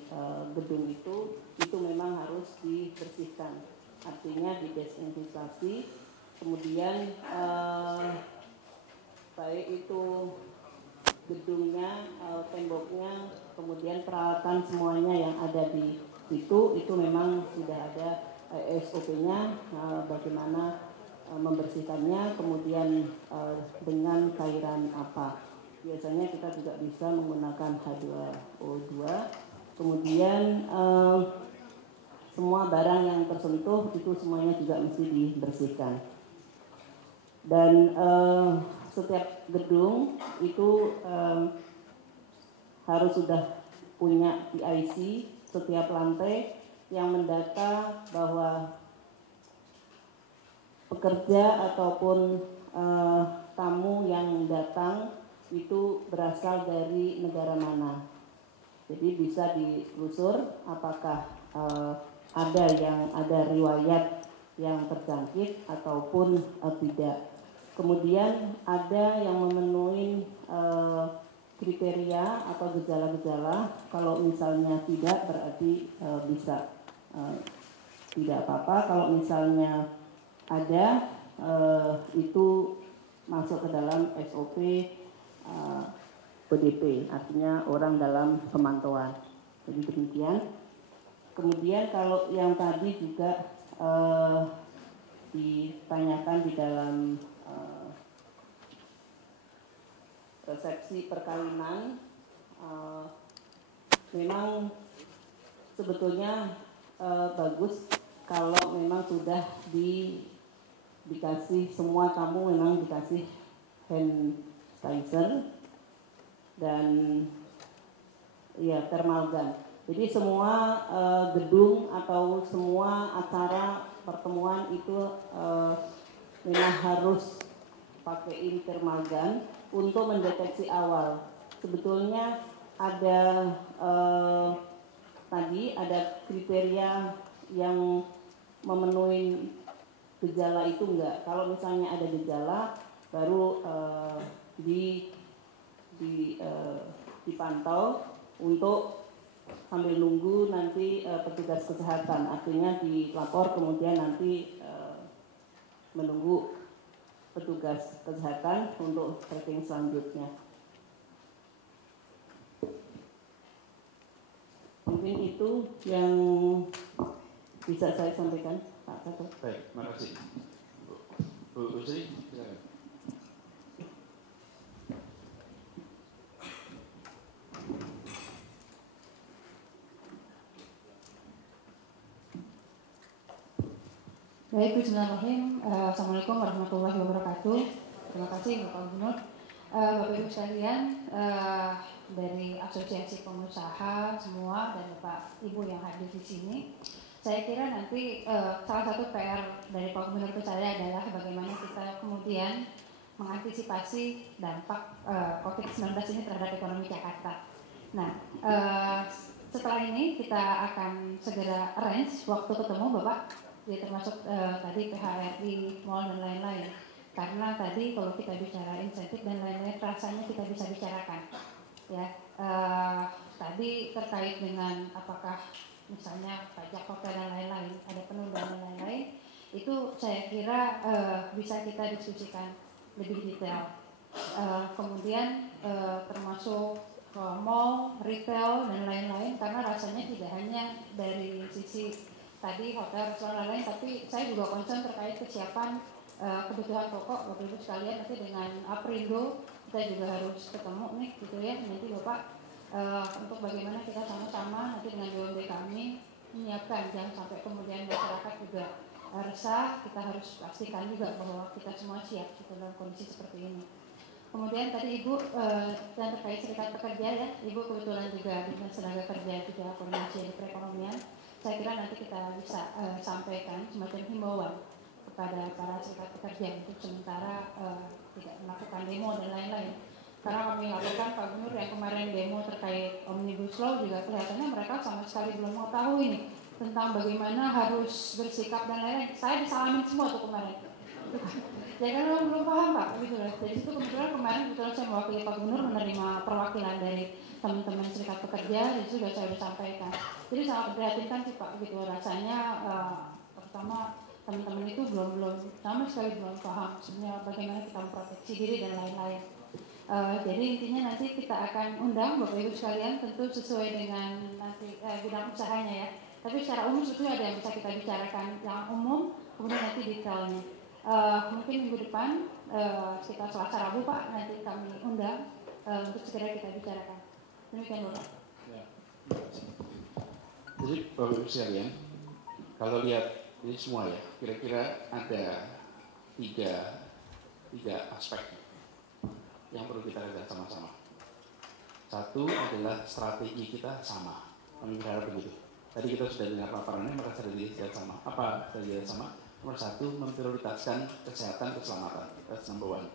gedung itu memang harus dibersihkan. Artinya didesinfektasi. Kemudian baik itu gedungnya, temboknya, kemudian peralatan semuanya yang ada di situ itu memang sudah ada SOP-nya bagaimana membersihkannya, kemudian dengan cairan apa. Biasanya kita juga bisa menggunakan H2O2, kemudian semua barang yang tersentuh itu semuanya juga mesti dibersihkan. Dan setiap gedung itu harus sudah punya PIC setiap lantai yang mendata bahwa pekerja ataupun tamu yang datang itu berasal dari negara mana. Jadi bisa dilusur apakah ada riwayat yang terjangkit ataupun tidak. Kemudian ada yang memenuhi kriteria atau gejala-gejala. Kalau misalnya tidak berarti bisa tidak apa-apa. Kalau misalnya ada itu masuk ke dalam SOP PDP, artinya orang dalam pemantauan. Jadi demikian. Kemudian kalau yang tadi juga ditanyakan di dalam resepsi perkawinan, memang sebetulnya bagus kalau memang sudah dikasih semua tamu memang dikasih hand sanitizer dan ya thermal gun. Jadi semua gedung atau semua acara pertemuan itu memang harus pakai thermal gun untuk mendeteksi awal. Sebetulnya ada tadi ada kriteria yang memenuhi gejala itu enggak. Kalau misalnya ada gejala baru dipantau untuk sambil nunggu nanti petugas kesehatan, artinya dilapor kemudian nanti menunggu petugas kesehatan untuk tracking selanjutnya. Mungkin itu yang bisa saya sampaikan, Pak Satu. Baik, terima kasih. Bu Sri, silakan. Baik, bismillahirrahmanirrahim. Assalamualaikum warahmatullahi wabarakatuh. Terima kasih Bapak Gubernur. Bapak Ibu sekalian, dari Asosiasi Pengusaha semua dan Bapak Ibu yang hadir di sini, saya kira nanti salah satu PR dari Pak Gubernur ke saya adalah bagaimana kita kemudian mengantisipasi dampak COVID-19 ini terhadap ekonomi Jakarta. Nah, setelah ini kita akan segera arrange waktu ketemu Bapak, ya termasuk tadi PHRI, mall dan lain-lain. Karena tadi kalau kita bicara insentif dan lain-lain rasanya kita bisa bicarakan. Ya, tadi terkait dengan apakah misalnya pajak hotel dan lain-lain, ada penundaan dan lain-lain, itu saya kira bisa kita diskusikan lebih detail. Kemudian termasuk mall, retail dan lain-lain, karena rasanya tidak hanya dari sisi tadi hotel, restoran lain-lain, tapi saya juga concern terkait kesiapan kebutuhan pokok. Bapak Ibu sekalian, nanti dengan Aprindo kita juga harus ketemu nih gitu ya, nanti Bapak untuk bagaimana kita sama-sama nanti dengan BUMD kami menyiapkan, jangan sampai kemudian masyarakat juga resah. Kita harus pastikan juga bahwa kita semua siap gitu dalam kondisi seperti ini. Kemudian tadi Ibu dan terkait serikat pekerja ya, Ibu kebetulan juga Dinas Tenaga Kerja juga koordinasi di perekonomian. Saya kira nanti kita bisa sampaikan semacam himbauan kepada para serikat pekerja untuk sementara tidak melakukan demo dan lain-lain. Karena kami lakukan Pak Gubernur yang kemarin demo terkait Omnibus Law juga kelihatannya mereka sama sekali belum mau tahu ini tentang bagaimana harus bersikap dan lain-lain. Saya disalamin semua tuh kemarin. Ya kan belum paham Pak, gitu lah. Jadi itu kebetulan kemarin saya mewakili Pak Gubernur menerima perwakilan dari teman-teman serikat pekerja, itu juga saya sudah sampaikan. Jadi sangat memprihatinkan sih Pak, gitu rasanya. Pertama teman-teman itu belum sama sekali belum paham sebenarnya bagaimana kita memproteksi diri dan lain-lain. Jadi intinya nanti kita akan undang Bapak Ibu sekalian, tentu sesuai dengan nanti bidang usahanya ya. Tapi secara umum sebetulnya ada yang bisa kita bicarakan yang umum, kemudian nanti detailnya. Mungkin minggu depan sekitar Selasa Rabu Pak, nanti kami undang untuk segera kita bicarakan. Demikian Bapak. Ya. Jadi Bapak Ibu sekalian, kalau lihat ini semua ya, kira-kira ada tiga aspek yang perlu kita lihat sama-sama. Satu adalah strategi kita sama, kami berharap begitu. Tadi kita sudah dengar paparannya, maka strategi kita sama. Apa strategi kita sama? Nomor satu, memprioritaskan kesehatan keselamatan. That's number one.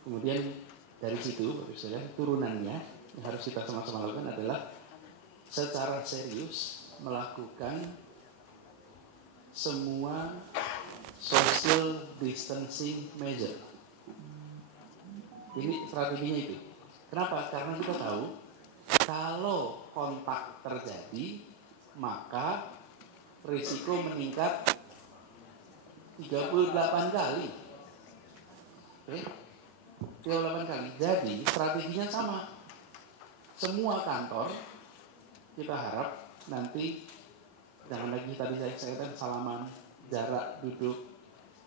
Kemudian dari situ, Bapak Ibu sekalian, turunannya yang harus kita sama-sama lakukan adalah secara serius melakukan semua social distancing measure. Ini strateginya itu. Kenapa? Karena kita tahu kalau kontak terjadi, maka risiko meningkat 38 kali. Oke? 38 kali. Jadi strateginya sama. Semua kantor kita harap nanti jangan lagi tadi saya katakan salaman, jarak duduk,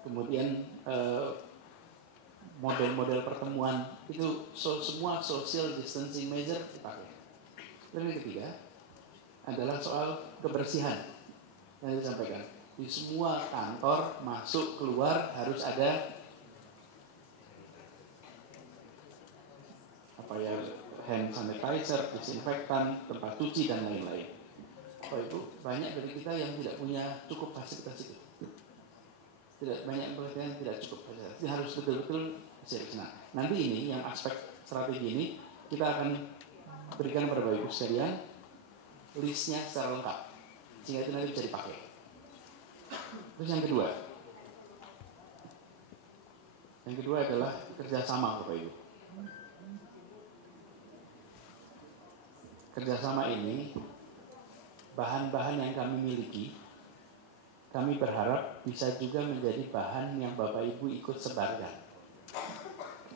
kemudian model-model pertemuan itu semua social distancing measure dipakai. Dan yang ketiga adalah soal kebersihan yang disampaikan. Di semua kantor masuk keluar harus ada hand sanitizer, disinfektan, tempat cuci dan lain-lain. Bapak Ibu, banyak dari kita yang tidak punya cukup fasilitas itu. Banyak yang tidak cukup fasilitas. Ini harus betul-betul serius. Nah, nanti ini yang aspek strategi ini kita akan berikan kepada Bapak Ibu sekalian listnya secara lengkap sehingga itu nanti bisa dipakai. Terus yang kedua adalah kerjasama Bapak Ibu. Kerjasama ini bahan-bahan yang kami miliki, kami berharap bisa juga menjadi bahan yang Bapak Ibu ikut sebarkan.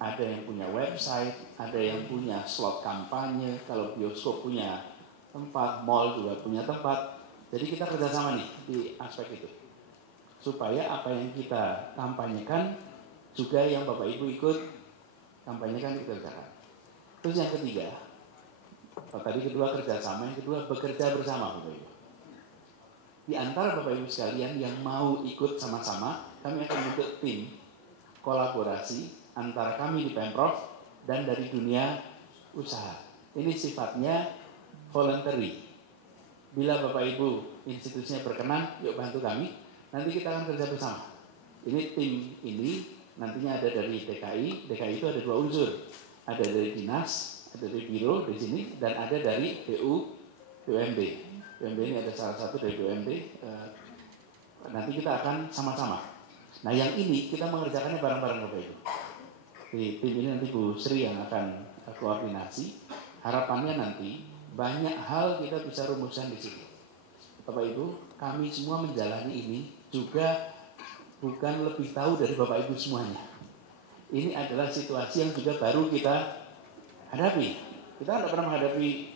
Ada yang punya website, ada yang punya slot kampanye, kalau bioskop punya tempat, mall juga punya tempat. Jadi kita kerjasama nih di aspek itu. Supaya apa yang kita kampanyekan juga yang Bapak Ibu ikut kampanyekan, kita kerjakan. Terus yang ketiga, tadi kedua kerjasama, yang kedua bekerja bersama Bapak Ibu. Di antara Bapak Ibu sekalian yang mau ikut sama-sama, kami akan membentuk tim kolaborasi antara kami di Pemprov dan dari dunia usaha. Ini sifatnya voluntary. Bila Bapak Ibu institusinya berkenan, yuk bantu kami. Nanti kita akan kerja bersama. Ini tim ini nantinya ada dari DKI. DKI itu ada 2 unsur. Ada dari dinas, ada dari biro di sini, dan ada dari BU BUMD. BUMD ini ada salah satu dari BUMD. Nanti kita akan sama-sama. Nah yang ini kita mengerjakannya bareng-bareng Bapak Ibu. Di tim ini nanti Bu Sri yang akan koordinasi. Harapannya nanti banyak hal kita bisa rumuskan di sini. Bapak Ibu, kami semua menjalani ini juga bukan lebih tahu dari Bapak Ibu semuanya. Ini adalah situasi yang juga baru kita hadapi. Kita tidak pernah menghadapi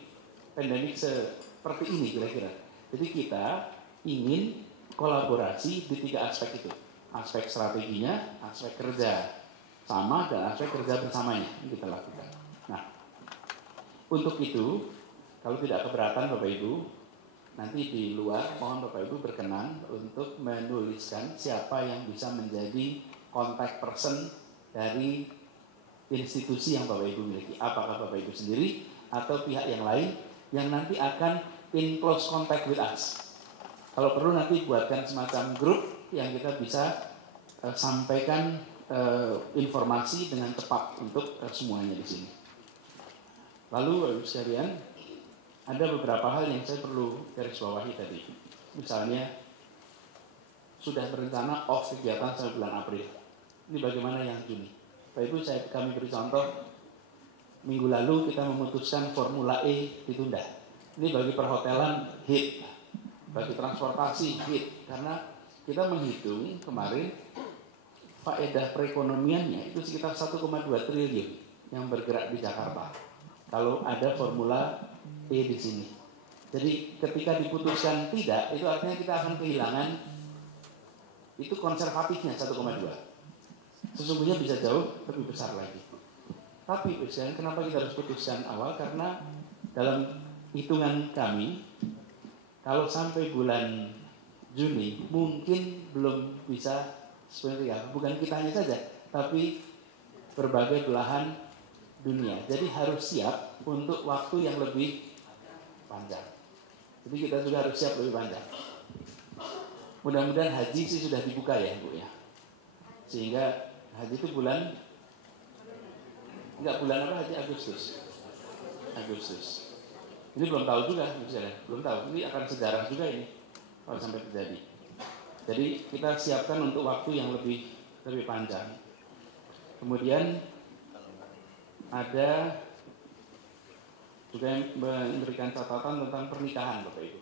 pandemik seperti ini kira-kira. Jadi kita ingin kolaborasi di 3 aspek itu. Aspek strateginya, aspek kerja sama, dan aspek kerja bersamanya yang kita lakukan. Nah, untuk itu, kalau tidak keberatan Bapak Ibu, nanti di luar mohon Bapak Ibu berkenan untuk menuliskan siapa yang bisa menjadi contact person dari institusi yang Bapak Ibu miliki. Apakah Bapak Ibu sendiri atau pihak yang lain yang nanti akan in close contact with us. Kalau perlu nanti buatkan semacam grup yang kita bisa sampaikan informasi dengan cepat untuk semuanya di sini. Lalu Bapak Ibu sekalian, ada beberapa hal yang saya perlu garis bawahi tadi. Misalnya sudah berencana off kegiatan sampai bulan April. Ini bagaimana yang Juni? Bapak Ibu, kami beri contoh. Minggu lalu kita memutuskan Formula E ditunda. Ini bagi perhotelan hit, bagi transportasi hit, karena kita menghitung kemarin faedah perekonomiannya itu sekitar 1,2 triliun yang bergerak di Jakarta. Kalau ada Formula E di sini. Jadi ketika diputuskan tidak, itu artinya kita akan kehilangan itu konservatifnya 1,2. Sesungguhnya bisa jauh lebih besar lagi. Tapi kenapa kita harus putuskan awal? Karena dalam hitungan kami, kalau sampai bulan Juni mungkin belum bisa seperti ya, bukan kitanya saja, tapi berbagai belahan dunia. Jadi harus siap untuk waktu yang lebih panjang. Jadi kita juga harus siap lebih panjang. Mudah-mudahan haji sih sudah dibuka ya Bu ya. Sehingga haji itu bulan haji Agustus. Ini belum tahu juga misalnya, belum tahu. Ini akan sejarah juga ini kalau sampai terjadi. Jadi kita siapkan untuk waktu yang lebih panjang. Kemudian ada juga yang memberikan catatan tentang pernikahan Bapak Ibu.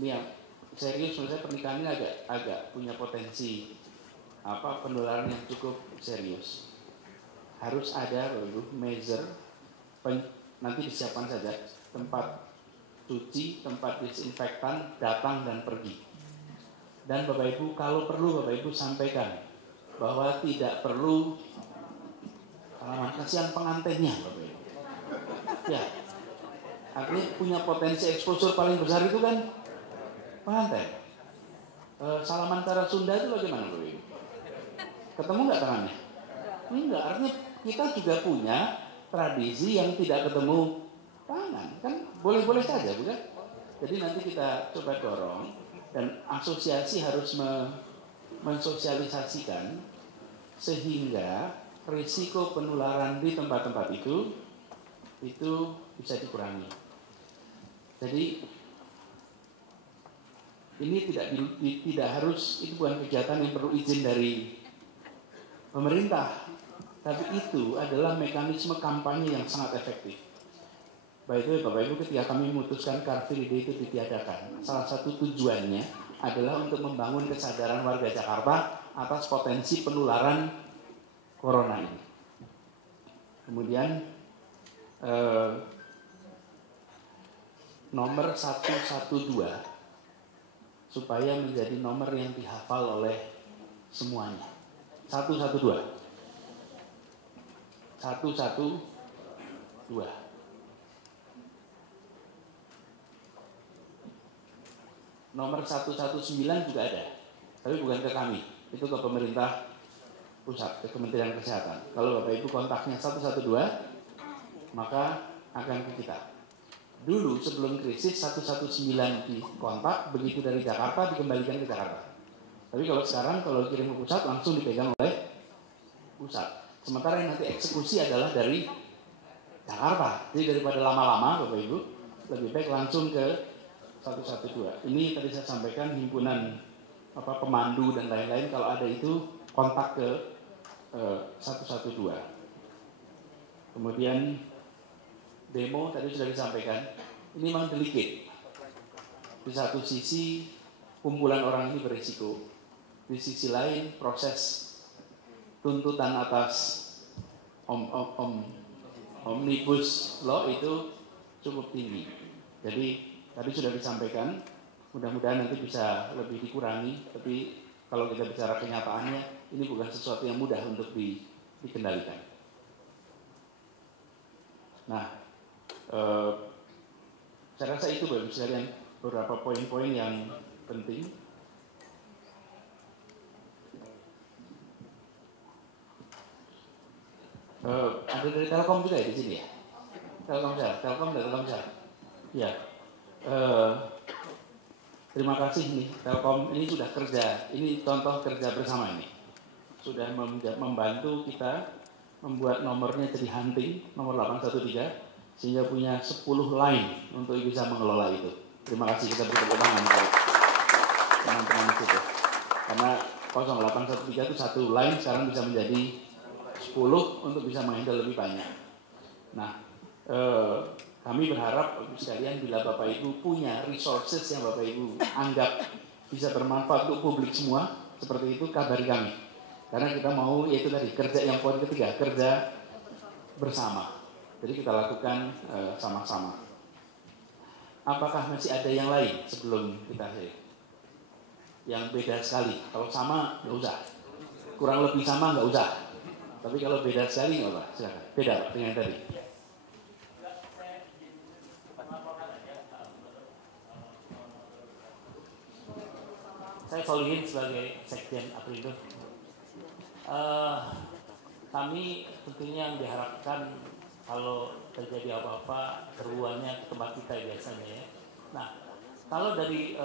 Ini yang serius, menurut saya pernikahan ini agak punya potensi penularan yang cukup serius. Harus ada Bapak Ibu measure, nanti disiapkan saja tempat cuci, tempat disinfektan, datang dan pergi. Dan Bapak Ibu kalau perlu Bapak Ibu sampaikan bahwa tidak perlu kasihan pengantinnya Bapak Ibu. Ya, artinya punya potensi exposure paling besar itu kan pengantin. Salaman cara Sunda itu bagaimana Bapak Ibu? Ketemu nggak tangannya? Enggak, artinya kita juga punya tradisi yang tidak ketemu tangan, kan boleh-boleh saja bukan? Jadi nanti kita coba dorong dan asosiasi harus mensosialisasikan sehingga risiko penularan di tempat-tempat itu bisa dikurangi. Jadi ini tidak harus, itu bukan kegiatan yang perlu izin dari pemerintah, tapi itu adalah mekanisme kampanye yang sangat efektif. By the way, Bapak Ibu, ketika kami memutuskan Car Free Day itu ditiadakan, salah satu tujuannya adalah untuk membangun kesadaran warga Jakarta atas potensi penularan corona ini. Kemudian nomor 112 supaya menjadi nomor yang dihafal oleh semuanya. 112. Nomor 119 juga ada, tapi bukan ke kami, itu ke pemerintah pusat, ke Kementerian Kesehatan. Kalau Bapak Ibu kontaknya 112, maka akan ke kita. Dulu sebelum krisis 119 dikontak, begitu dari Jakarta dikembalikan ke Jakarta. Tapi kalau sekarang kalau kirim ke pusat langsung dipegang oleh pusat. Sementara yang nanti eksekusi adalah dari Jakarta. Jadi daripada lama-lama Bapak Ibu, lebih baik langsung ke 112. Ini tadi saya sampaikan himpunan pemandu dan lain-lain, kalau ada itu kontak ke 112. Kemudian demo tadi sudah disampaikan, ini memang delicate. Di satu sisi kumpulan orang ini berisiko, di sisi lain proses tuntutan atas omnibus law itu cukup tinggi. Jadi tadi sudah disampaikan, mudah-mudahan nanti bisa lebih dikurangi, tapi kalau kita bicara kenyataannya, ini bukan sesuatu yang mudah untuk dikendalikan. Nah, saya rasa itu Bapak Ibu sekalian beberapa poin-poin yang penting. Ada dari Telkom juga ya di sini ya? Telkom dan Telkomsel. Ya. Terima kasih nih Telkom ini sudah kerja. Ini contoh kerja bersama ini. Sudah membantu kita membuat nomornya jadi hunting, nomor 813, sehingga punya 10 line untuk bisa mengelola itu. Terima kasih, kita beri tepuk tangan untuk teman-teman di situ. Karena 0813 itu satu line sekarang bisa menjadi 10 untuk bisa menghandle lebih banyak. Nah, kami berharap sekalian bila Bapak Ibu punya resources yang Bapak Ibu anggap bisa bermanfaat untuk publik semua, seperti itu kabari kami. Karena kita mau yaitu tadi kerja yang poin ketiga, kerja bersama. Jadi kita lakukan sama-sama. Apakah masih ada yang lain sebelum kita akhiri? Yang beda sekali. Kalau sama nggak usah. Kurang lebih sama nggak usah. Tapi kalau beda sekali nggak apa, silakan. Beda dengan tadi. Saya Solihin sebagai Sekjen Aprindo. Kami tentunya yang diharapkan kalau terjadi apa-apa keruannya ke tempat kita biasanya ya. Nah, kalau dari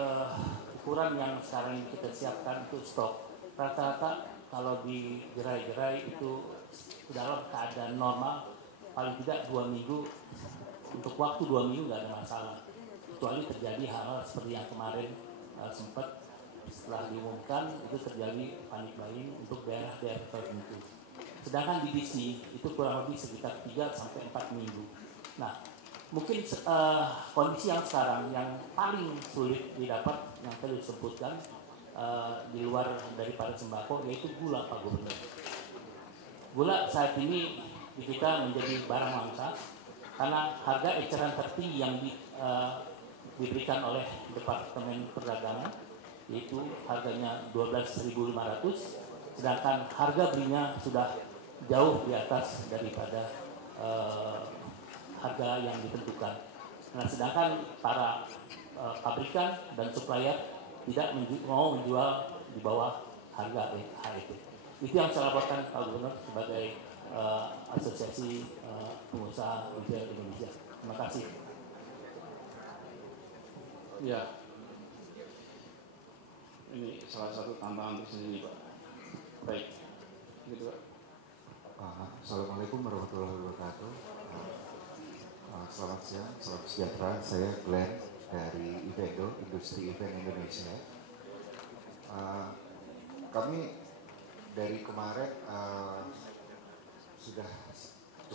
ukuran yang sekarang kita siapkan itu stok, rata-rata kalau di gerai-gerai itu dalam keadaan normal paling tidak 2 minggu, untuk waktu 2 minggu nggak ada masalah, kecuali terjadi hal-hal seperti yang kemarin sempat setelah diumumkan itu terjadi panic buying untuk daerah-daerah tertentu. Sedangkan di DC itu kurang lebih sekitar 3 sampai 4 minggu. Nah, mungkin kondisi yang sekarang yang paling sulit didapat yang tadi disebutkan di luar daripada sembako yaitu gula, Pak Gubernur. Gula saat ini di kita menjadi barang langka karena harga eceran tertinggi yang diberikan oleh Departemen Perdagangan yaitu harganya 12.500, sedangkan harga belinya sudah jauh di atas daripada harga yang ditentukan. Nah, sedangkan para pabrikan dan supplier tidak mau menjual di bawah harga HET. Itu yang saya laporkan Pak Gubernur sebagai Asosiasi Pengusaha Retail Indonesia. Terima kasih. Ya. Ini salah satu tantangan tersendiri Pak. Baik. Gitu Pak. Assalamualaikum warahmatullahi wabarakatuh. Selamat siang, salam sejahtera. Saya Glenn dari Ivendo, Industri Event Indonesia. Kami dari kemarin sudah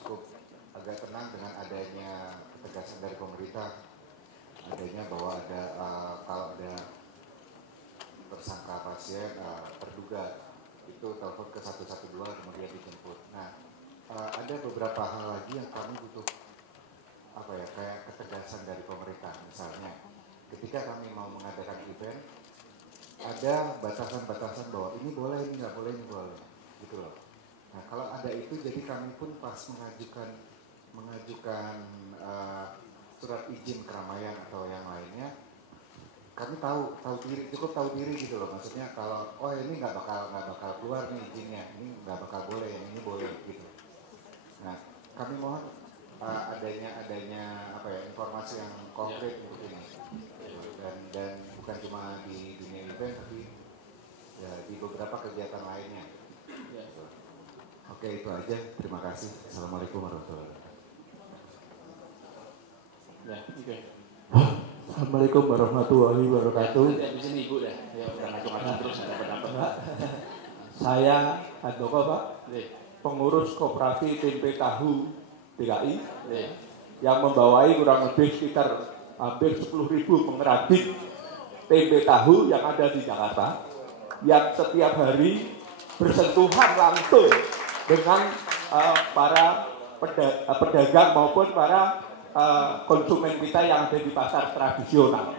cukup agak tenang dengan adanya ketegasan dari pemerintah, adanya bahwa ada kalau ada tersangka pasien terduga itu telepon ke 112 kemudian dijemput. Nah, ada beberapa hal lagi yang kami butuh kayak ketegasan dari pemerintah. Misalnya ketika kami mau mengadakan event ada batasan-batasan bahwa ini boleh, ini nggak boleh, ini boleh gitu loh. Nah, kalau ada itu jadi kami pun pas mengajukan surat izin keramaian atau yang lainnya, kami cukup tahu diri gitu loh. Maksudnya kalau ini nggak bakal keluar nih izinnya, ini nggak bakal boleh, yang ini boleh gitu. Nah, kami mohon adanya informasi yang konkret untuk ini, dan bukan cuma di dunia event tapi ya di beberapa kegiatan lainnya. Oke, itu aja. Terima kasih. Assalamualaikum warahmatullahi wabarakatuh. Ya, oke. Assalamualaikum warahmatullahi wabarakatuh. Nanti habis ini Ibu deh, ya udah ngacung-ngacung terus nggak dapat Pak. Saya Handoko Pak, pengurus koperasi tempe tahu DKI yang membawai kurang lebih sekitar hampir 10.000 pengrajin tempe tahu yang ada di Jakarta, yang setiap hari bersentuhan langsung dengan para pedagang maupun para konsumen kita yang ada di pasar tradisional.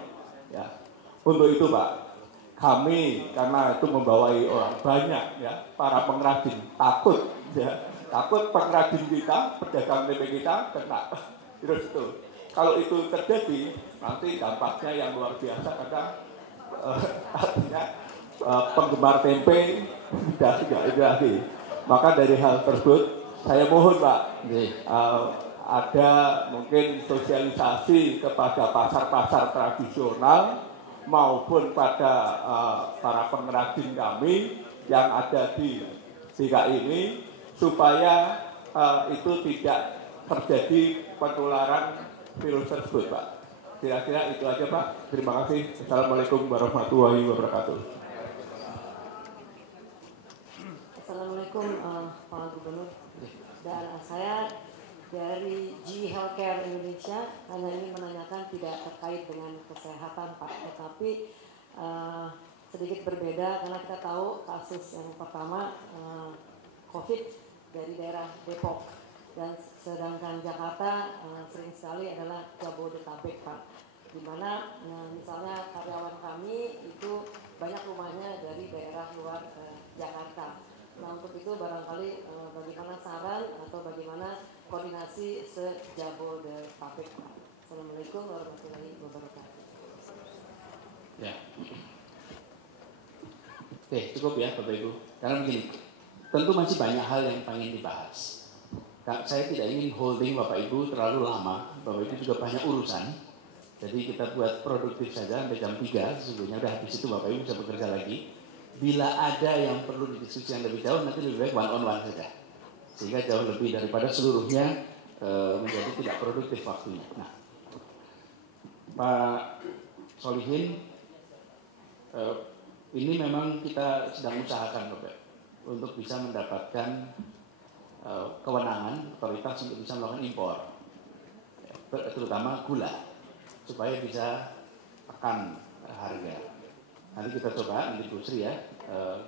Ya. Untuk itu Pak, kami karena itu membawai orang banyak, ya, para pengrajin takut, ya, takut pengrajin kita, pedagang tempe kita kena virus itu. Kalau itu terjadi, nanti dampaknya yang luar biasa karena artinya penggemar tempe tidak lagi. Maka dari hal tersebut, saya mohon Pak, ada mungkin sosialisasi kepada pasar-pasar tradisional maupun pada para pengrajin kami yang ada di DKI ini supaya itu tidak terjadi penularan virus tersebut Pak. Kira-kira itu aja Pak. Terima kasih. Assalamualaikum warahmatullahi wabarakatuh. Assalamualaikum Pak Gubernur. Dan saya dari G Healthcare Indonesia hanya ingin menanyakan tidak terkait dengan kesehatan Pak, tetapi sedikit berbeda karena kita tahu kasus yang pertama COVID dari daerah Depok dan sedangkan Jakarta sering sekali adalah Jabodetabek Pak, di mana misalnya karyawan kami itu banyak rumahnya dari daerah luar Jakarta. Nah untuk itu barangkali bagaimana saran atau bagaimana koordinasi se-Jabodetabek Pak. Assalamualaikum warahmatullahi wabarakatuh. Ya. Oke, cukup ya Bapak Ibu. Karena begini, tentu masih banyak hal yang ingin dibahas. Saya tidak ingin holding Bapak Ibu terlalu lama. Bapak Ibu juga banyak urusan. Jadi kita buat produktif saja sampai jam 3. Sesungguhnya udah habis itu Bapak Ibu bisa bekerja lagi. Bila ada yang perlu didiskusikan lebih jauh, nanti lebih baik one-on-one saja. Sehingga jauh lebih daripada seluruhnya menjadi tidak produktif waktunya. Nah, Pak Solihin, ini memang kita sedang usahakan Bapak untuk bisa mendapatkan kewenangan otoritas untuk bisa melakukan impor, terutama gula, supaya bisa tekan harga. Nanti kita coba, nanti Bu Sri ya,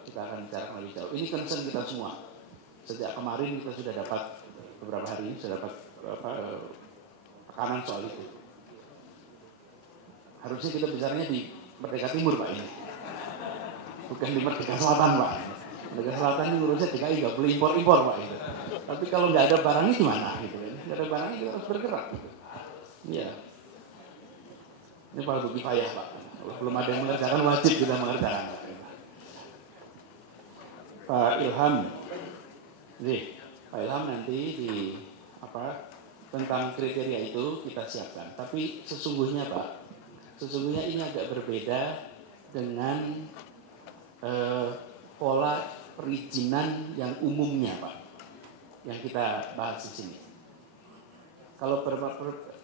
kita akan bicara lebih jauh. Ini concern kita semua. Sejak kemarin kita sudah dapat, beberapa hari ini sudah dapat tekanan soal itu. Harusnya kita bicaranya di Merdeka Timur Pak ini. Bukan di Merdeka Selatan Pak. Merdeka Selatan ini urusnya DKI nggak boleh impor-impor Pak itu. Tapi kalau nggak ada barangnya gimana gitu kan? Nggak ada barangnya kita harus bergerak. Gitu. Iya. Ini fardu kifayah Pak. Kalau belum ada yang mengerjakan wajib kita mengerjakan. Pak Ilham, Pak Ilham nanti di tentang kriteria itu kita siapkan. Tapi sesungguhnya Pak, sesungguhnya ini agak berbeda dengan pola perizinan yang umumnya Pak, yang kita bahas di sini. Kalau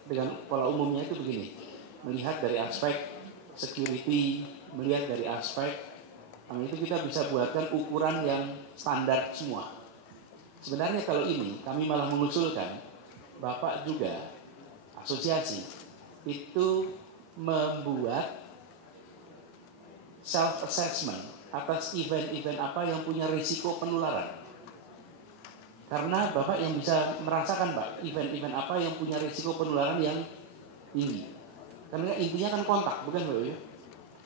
dengan pola umumnya itu begini, melihat dari aspek security, melihat dari aspek itu kita bisa buatkan ukuran yang standar semua. Sebenarnya kalau ini kami malah mengusulkan Bapak juga asosiasi itu membuat self assessment atas event-event apa yang punya risiko penularan. Karena Bapak yang bisa merasakan Pak, event-event apa yang punya risiko penularan yang tinggi. Karena intinya kan kontak, bukan Bapak?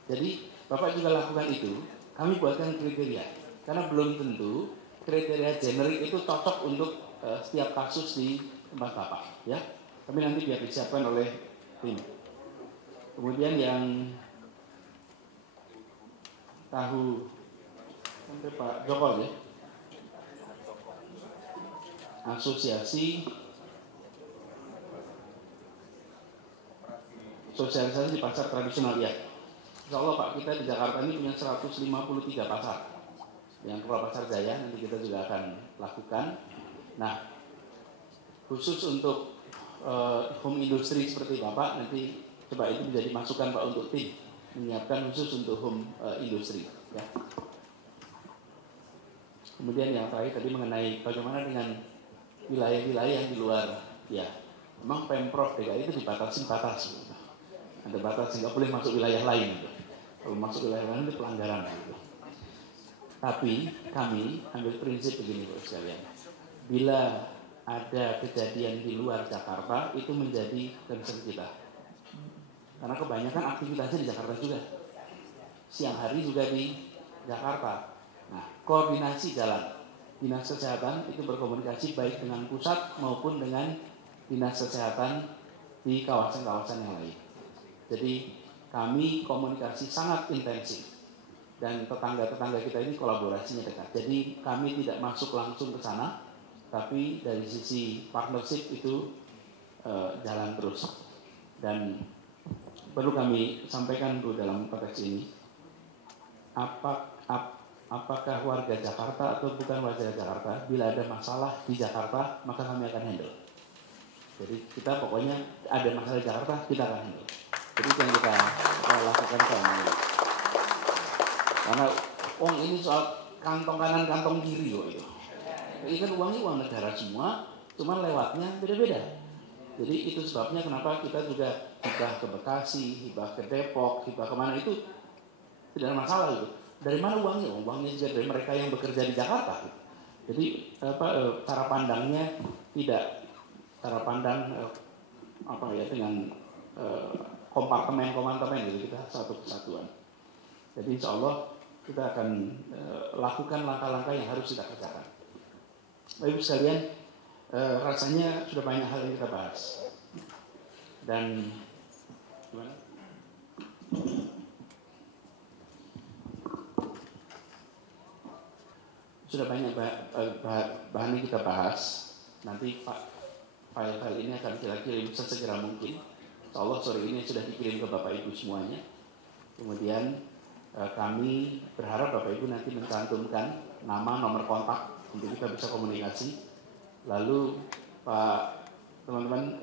Jadi Bapak juga lakukan itu, kami buatkan kriteria. Karena belum tentu kriteria generik itu cocok untuk setiap kasus di tempat Bapak. Ya, kami nanti biar disiapkan oleh tim. Kemudian yang tahu sampai Pak Joko ya, asosiasi sosialisasi di pasar tradisional ya. Insya Allah Pak, kita di Jakarta ini punya 153 pasar. Yang Kepala Pasar Jaya nanti kita juga akan lakukan. Nah, khusus untuk home industry seperti Bapak nanti Coba itu menjadi masukan Pak untuk tim menyiapkan khusus untuk home industri. Ya. Kemudian yang terakhir tadi mengenai bagaimana dengan wilayah-wilayah di luar, ya, memang Pemprov DKI itu dibatasi batas. Ada batas nggak boleh masuk wilayah lain. Gitu. Kalau masuk wilayah lain itu pelanggaran. Gitu. Tapi kami ambil prinsip begini Bapak sekalian. Bila ada kejadian di luar Jakarta itu menjadi concern kita. Karena kebanyakan aktivitasnya di Jakarta juga. Siang hari juga di Jakarta. Nah, koordinasi jalan. Dinas Kesehatan itu berkomunikasi baik dengan pusat maupun dengan Dinas Kesehatan di kawasan-kawasan yang lain. Jadi kami komunikasi sangat intensif. Dan tetangga-tetangga kita ini kolaborasinya dekat. Jadi kami tidak masuk langsung ke sana, tapi dari sisi partnership itu jalan terus. Dan perlu kami sampaikan dulu dalam konteks ini, apakah warga Jakarta atau bukan warga Jakarta, bila ada masalah di Jakarta, maka kami akan handle. Jadi kita pokoknya ada masalah di Jakarta, kita akan handle. Jadi itu yang kita lakukan selama ini. Karena uang ini soal kantong kanan, kantong kiri kok itu. Ini kan uangnya uang negara semua, cuma lewatnya beda-beda. Jadi itu sebabnya kenapa kita juga hibah ke Bekasi, hibah ke Depok, hibah kemana itu tidak ada masalah itu. Dari mana uangnya? Uangnya juga dari mereka yang bekerja di Jakarta. Jadi cara pandangnya tidak cara pandang dengan kompartemen gitu, kita satu kesatuan. Jadi insya Allah kita akan lakukan langkah-langkah yang harus kita kerjakan. Bapak Ibu sekalian, rasanya sudah banyak hal yang kita bahas. Dan gimana? Sudah banyak bahan yang kita bahas. Nanti file-file ini akan kita kirim sesegera mungkin. Insya Allah sore ini sudah dikirim ke Bapak Ibu semuanya. Kemudian kami berharap Bapak Ibu nanti mencantumkan nama, nomor kontak untuk kita bisa komunikasi. Lalu Pak teman-teman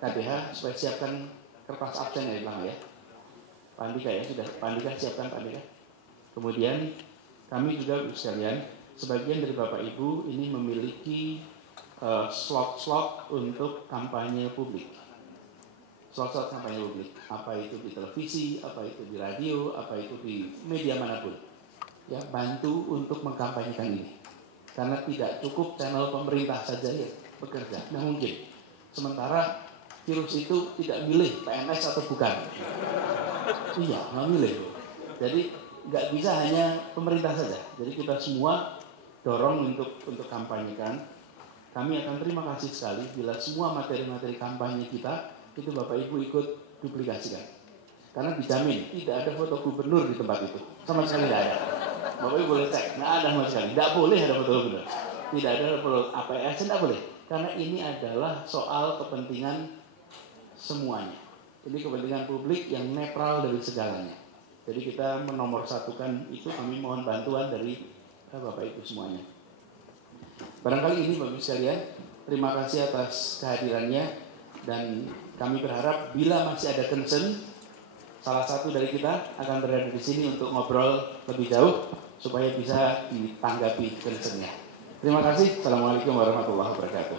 KDH supaya siapkan kertas absen ya Bang ya. Pak Andika ya sudah, Pak Andika siapkan Pak Andika. Kemudian kami juga sekalian sebagian dari Bapak Ibu ini memiliki slot-slot untuk kampanye publik. Slot-slot kampanye publik, apa itu di televisi, apa itu di radio, apa itu di media manapun. Ya, bantu untuk mengkampanyekan ini. Karena tidak cukup channel pemerintah saja ya bekerja, nah mungkin. Sementara virus itu tidak milih PNS atau bukan. Iya, nggak milih. Jadi nggak bisa hanya pemerintah saja. Jadi kita semua dorong untuk kampanyekan. Kami akan terima kasih sekali bila semua materi-materi kampanye kita itu Bapak Ibu ikut duplikasikan. Karena dijamin tidak ada foto gubernur di tempat itu, sama sekali tidak ada. Bapak Ibu boleh cek, nggak ada sama sekali. Tidak boleh ada foto gubernur. Tidak ada foto APS, tidak boleh. Karena ini adalah soal kepentingan semuanya. Ini kepentingan publik yang netral dari segalanya. Jadi kita menomorsatukan itu, kami mohon bantuan dari Bapak Ibu semuanya. Barangkali ini Bapak Ibu sekalian, terima kasih atas kehadirannya dan kami berharap bila masih ada concern, salah satu dari kita akan berada di sini untuk ngobrol lebih jauh supaya bisa ditanggapi concernnya. Terima kasih. Assalamualaikum warahmatullahi wabarakatuh.